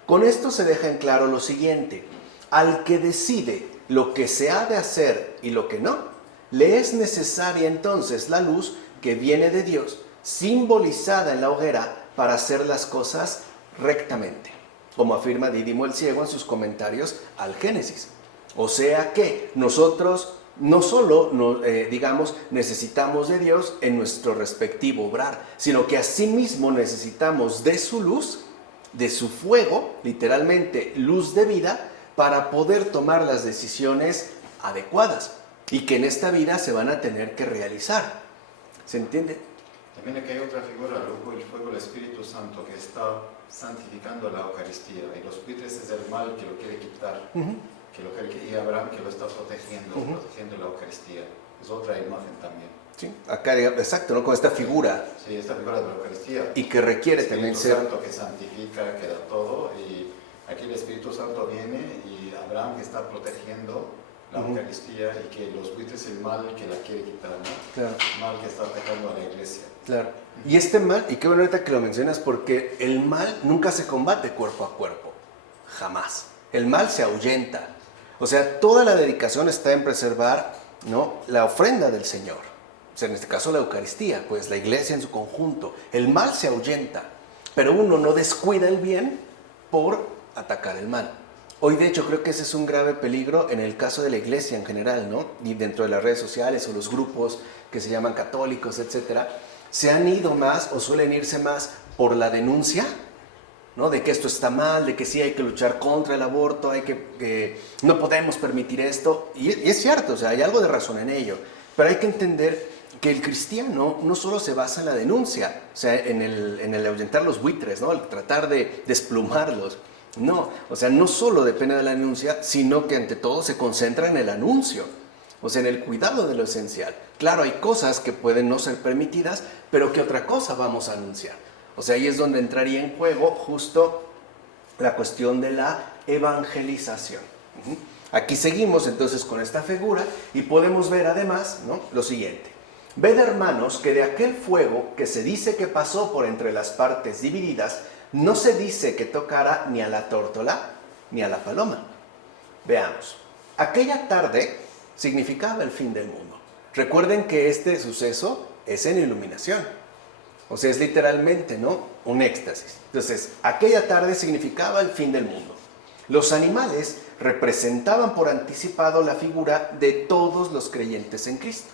Con esto se deja en claro lo siguiente: al que decide lo que se ha de hacer y lo que no, le es necesaria entonces la luz que viene de Dios, simbolizada en la hoguera, para hacer las cosas rectamente, como afirma Dídimo el Ciego en sus comentarios al Génesis. O sea que nosotros no solo necesitamos de Dios en nuestro respectivo obrar, sino que asimismo necesitamos de su luz, de su fuego, literalmente luz de vida, para poder tomar las decisiones adecuadas y que en esta vida se van a tener que realizar. ¿Se entiende? También aquí hay otra figura, luego el fuego del Espíritu Santo que está santificando la Eucaristía, y los buitres es el mal que lo quiere quitar, y Abraham que lo está protegiendo, protegiendo la Eucaristía. Es otra imagen también. Sí, acá, exacto, ¿no? Con esta figura. Sí, esta figura de la Eucaristía. Y que requiere también ser... El Espíritu Santo que santifica, que da todo, y aquí el Espíritu Santo viene y Abraham que está protegiendo la Eucaristía, y que los buitres el mal que la quiere quitar, ¿no? Claro. El mal que está atacando a la iglesia. Claro. Y este mal, y qué bueno ahorita que lo mencionas, porque el mal nunca se combate cuerpo a cuerpo, jamás. El mal se ahuyenta. O sea, toda la dedicación está en preservar, ¿no?, la ofrenda del Señor. O sea, en este caso la Eucaristía, pues la iglesia en su conjunto. El mal se ahuyenta, pero uno no descuida el bien por atacar el mal. Hoy, de hecho, creo que ese es un grave peligro en el caso de la iglesia en general, ¿no? Y dentro de las redes sociales o los grupos que se llaman católicos, etcétera, se han ido más o suelen irse más por la denuncia, ¿no?, de que esto está mal, de que sí hay que luchar contra el aborto, que no podemos permitir esto. Y es cierto, o sea, hay algo de razón en ello. Pero hay que entender que el cristiano no solo se basa en la denuncia, o sea, en el ahuyentar los buitres, ¿no?, el tratar de desplumarlos. No, o sea, no solo depende de la denuncia, sino que ante todo se concentra en el anuncio, o sea, en el cuidado de lo esencial. Claro, hay cosas que pueden no ser permitidas, pero ¿qué otra cosa vamos a anunciar? O sea, ahí es donde entraría en juego justo la cuestión de la evangelización. Aquí seguimos entonces con esta figura y podemos ver además, ¿no?, lo siguiente. Ved, hermanos, que de aquel fuego que se dice que pasó por entre las partes divididas, no se dice que tocara ni a la tórtola ni a la paloma. Veamos. Aquella tarde significaba el fin del mundo. Recuerden que este suceso es en iluminación. O sea, es literalmente, ¿no?, un éxtasis. Entonces, aquella tarde significaba el fin del mundo. Los animales representaban por anticipado la figura de todos los creyentes en Cristo.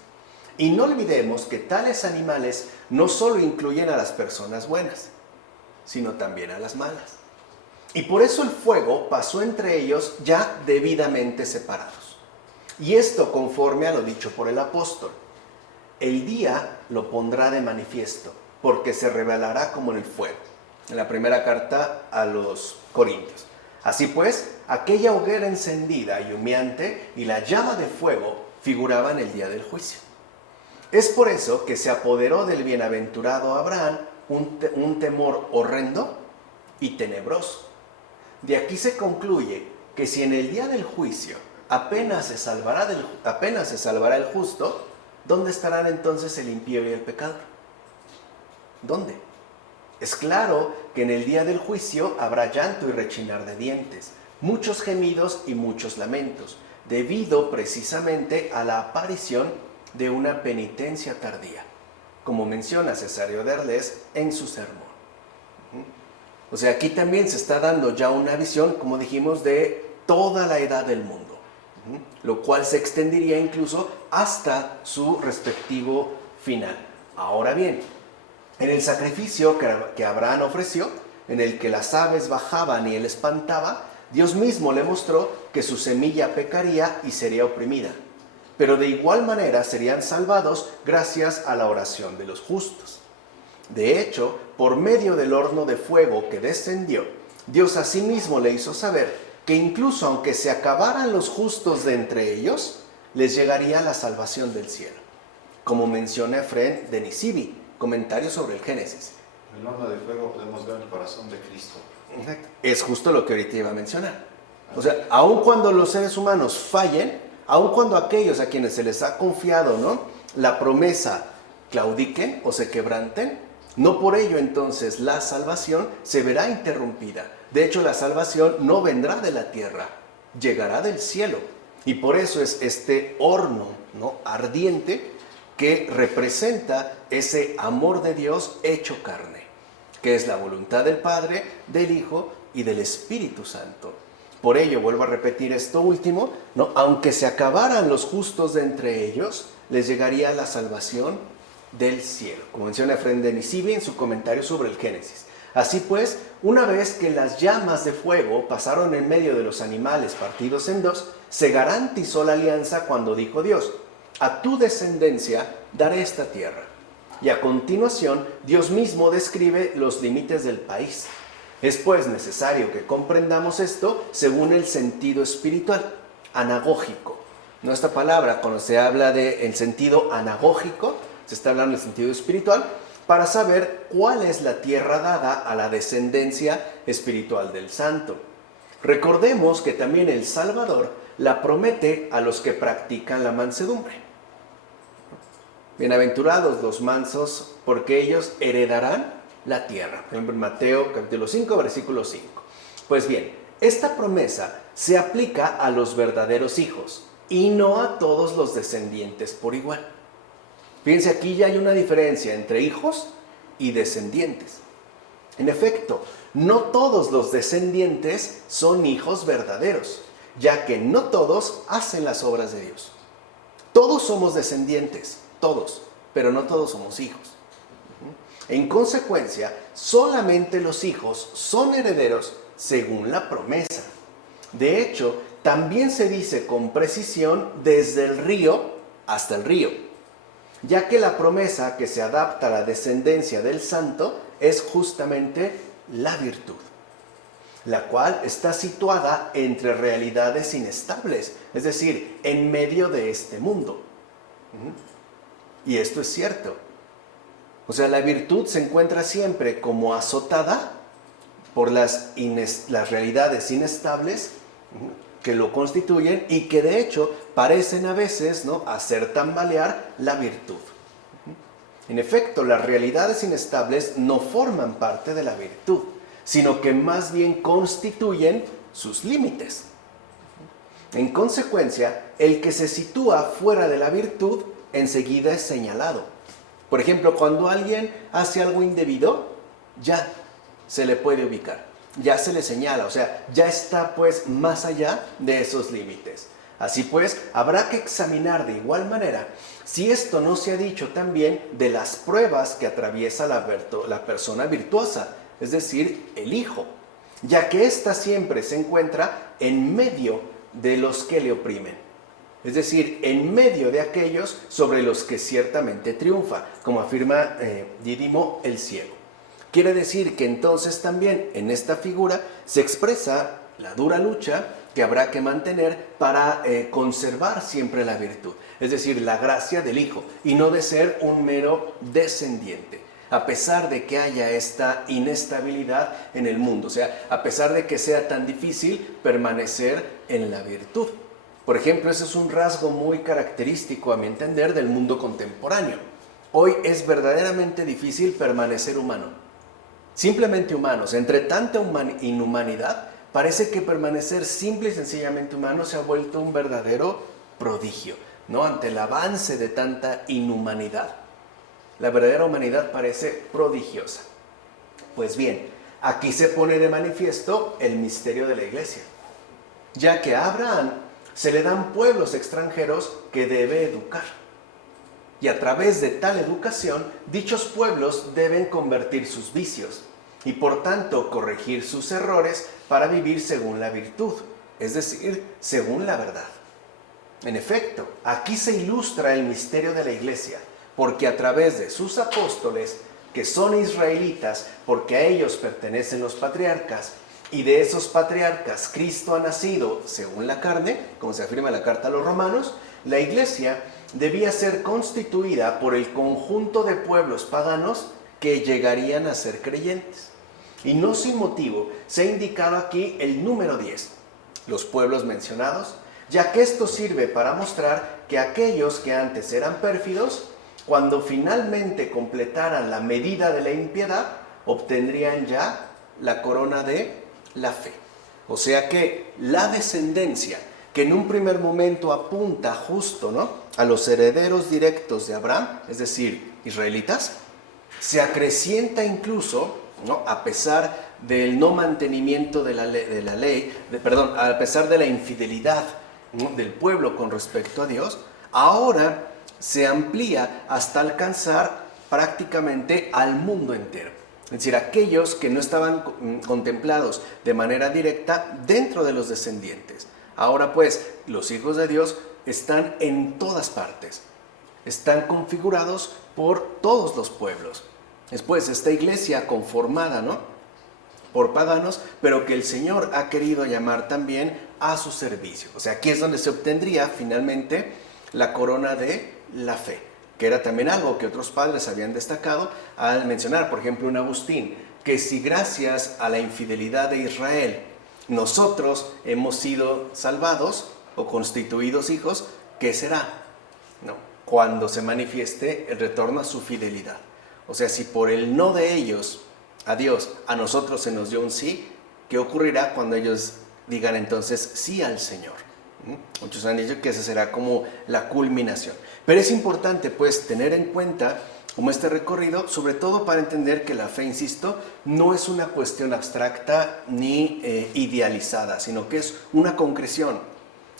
Y no olvidemos que tales animales no solo incluyen a las personas buenas, sino también a las malas. Y por eso el fuego pasó entre ellos ya debidamente separados. Y esto conforme a lo dicho por el apóstol. El día lo pondrá de manifiesto, porque se revelará como en el fuego. En la primera carta a los Corintios. Así pues, aquella hoguera encendida y humeante y la llama de fuego figuraban el día del juicio. Es por eso que se apoderó del bienaventurado Abraham un temor horrendo y tenebroso. De aquí se concluye que si en el día del juicio apenas se salvará el justo, ¿dónde estarán entonces el impío y el pecador? ¿Dónde? Es claro que en el día del juicio habrá llanto y rechinar de dientes, muchos gemidos y muchos lamentos, debido precisamente a la aparición de una penitencia tardía, como menciona Cesario de Arles en su sermón. O sea, aquí también se está dando ya una visión, como dijimos, de toda la edad del mundo, lo cual se extendería incluso hasta su respectivo final. Ahora bien, en el sacrificio que Abraham ofreció, en el que las aves bajaban y él espantaba, Dios mismo le mostró que su semilla pecaría y sería oprimida. Pero de igual manera serían salvados gracias a la oración de los justos. De hecho, por medio del horno de fuego que descendió, Dios asimismo le hizo saber que incluso aunque se acabaran los justos de entre ellos, les llegaría la salvación del cielo. Como menciona Efrén de Nisibi, comentario sobre el Génesis. En el horno de fuego podemos ver el corazón de Cristo. Exacto. Es justo lo que ahorita iba a mencionar. O sea, aun cuando los seres humanos fallen, aun cuando aquellos a quienes se les ha confiado, ¿no?, la promesa claudiquen o se quebranten, no por ello entonces la salvación se verá interrumpida. De hecho, la salvación no vendrá de la tierra, llegará del cielo. Y por eso es este horno, ¿no?, ardiente que representa ese amor de Dios hecho carne, que es la voluntad del Padre, del Hijo y del Espíritu Santo. Por ello, vuelvo a repetir esto último, ¿no? Aunque se acabaran los justos de entre ellos, les llegaría la salvación del cielo, como menciona Efrén de Nisibi en su comentario sobre el Génesis. Así pues, una vez que las llamas de fuego pasaron en medio de los animales partidos en dos, se garantizó la alianza cuando dijo Dios: a tu descendencia daré esta tierra. Y a continuación, Dios mismo describe los límites del país. Es pues necesario que comprendamos esto según el sentido espiritual, anagógico. ¿No? Esta palabra, cuando se habla del sentido anagógico, se está hablando del sentido espiritual, para saber cuál es la tierra dada a la descendencia espiritual del santo. Recordemos que también el Salvador la promete a los que practican la mansedumbre. Bienaventurados los mansos, porque ellos heredarán la tierra. Por ejemplo, en Mateo capítulo 5, versículo 5. Pues bien, esta promesa se aplica a los verdaderos hijos y no a todos los descendientes por igual. Fíjense, aquí ya hay una diferencia entre hijos y descendientes. En efecto, no todos los descendientes son hijos verdaderos, ya que no todos hacen las obras de Dios. Todos somos descendientes, todos, pero no todos somos hijos. En consecuencia, solamente los hijos son herederos según la promesa. De hecho, también se dice con precisión desde el río hasta el río, ya que la promesa que se adapta a la descendencia del santo es justamente la virtud, la cual está situada entre realidades inestables, es decir, en medio de este mundo. Y esto es cierto. O sea, la virtud se encuentra siempre como azotada por las realidades inestables que lo constituyen y que de hecho parecen a veces, ¿no?, hacer tambalear la virtud. En efecto, las realidades inestables no forman parte de la virtud, sino que más bien constituyen sus límites. En consecuencia, el que se sitúa fuera de la virtud enseguida es señalado. Por ejemplo, cuando alguien hace algo indebido, ya se le puede ubicar, ya se le señala, o sea, ya está pues más allá de esos límites. Así pues, habrá que examinar de igual manera si esto no se ha dicho también de las pruebas que atraviesa la persona virtuosa, es decir, el hijo, ya que ésta siempre se encuentra en medio de los que le oprimen. Es decir, en medio de aquellos sobre los que ciertamente triunfa, como afirma Dídimo el ciego. Quiere decir que entonces también en esta figura se expresa la dura lucha que habrá que mantener para conservar siempre la virtud, es decir, la gracia del Hijo, y no de ser un mero descendiente, a pesar de que haya esta inestabilidad en el mundo, o sea, a pesar de que sea tan difícil permanecer en la virtud. Por ejemplo, ese es un rasgo muy característico, a mi entender, del mundo contemporáneo. Hoy es verdaderamente difícil permanecer humano, simplemente humanos. Entre tanta inhumanidad, parece que permanecer simple y sencillamente humano se ha vuelto un verdadero prodigio, ¿no? Ante el avance de tanta inhumanidad, la verdadera humanidad parece prodigiosa. Pues bien, aquí se pone de manifiesto el misterio de la iglesia, ya que a Abraham se le dan pueblos extranjeros que debe educar. Y a través de tal educación, dichos pueblos deben convertir sus vicios y por tanto corregir sus errores para vivir según la virtud, es decir, según la verdad. En efecto, aquí se ilustra el misterio de la iglesia, porque a través de sus apóstoles, que son israelitas, porque a ellos pertenecen los patriarcas, y de esos patriarcas Cristo ha nacido según la carne, como se afirma en la carta a los romanos, la iglesia debía ser constituida por el conjunto de pueblos paganos que llegarían a ser creyentes. Y no sin motivo se ha indicado aquí el número 10, los pueblos mencionados, ya que esto sirve para mostrar que aquellos que antes eran pérfidos, cuando finalmente completaran la medida de la impiedad, obtendrían ya la corona de la fe. O sea que la descendencia, que en un primer momento apunta justo, ¿no?, a los herederos directos de Abraham, es decir, israelitas, se acrecienta incluso ¿no? A pesar del no mantenimiento de la ley, a pesar de la infidelidad, ¿no?, del pueblo con respecto a Dios, ahora se amplía hasta alcanzar prácticamente al mundo entero. Es decir, aquellos que no estaban contemplados de manera directa dentro de los descendientes. Ahora pues, los hijos de Dios están en todas partes. Están configurados por todos los pueblos. Después, esta iglesia conformada, ¿no?, por paganos, pero que el Señor ha querido llamar también a su servicio. O sea, aquí es donde se obtendría finalmente la corona de la fe, que era también algo que otros padres habían destacado al mencionar, por ejemplo, un Agustín, que si gracias a la infidelidad de Israel nosotros hemos sido salvados o constituidos hijos, ¿qué será? ¿No? Cuando se manifieste el retorno a su fidelidad. O sea, si por el no de ellos a Dios, a nosotros se nos dio un sí, ¿qué ocurrirá cuando ellos digan entonces sí al Señor? Muchos han dicho que esa será como la culminación. Pero es importante pues tener en cuenta como este recorrido, sobre todo para entender que la fe, insisto, no es una cuestión abstracta ni idealizada, sino que es una concreción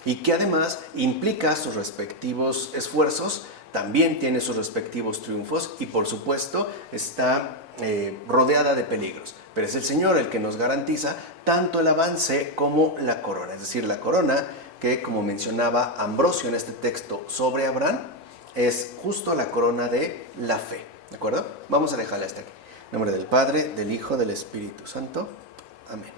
y que además implica sus respectivos esfuerzos, también tiene sus respectivos triunfos y por supuesto está rodeada de peligros. Pero es el Señor el que nos garantiza tanto el avance como la corona. Es decir, la corona que, como mencionaba Ambrosio en este texto sobre Abraham, es justo la corona de la fe. ¿De acuerdo? Vamos a dejarla hasta aquí. En nombre del Padre, del Hijo, del Espíritu Santo. Amén.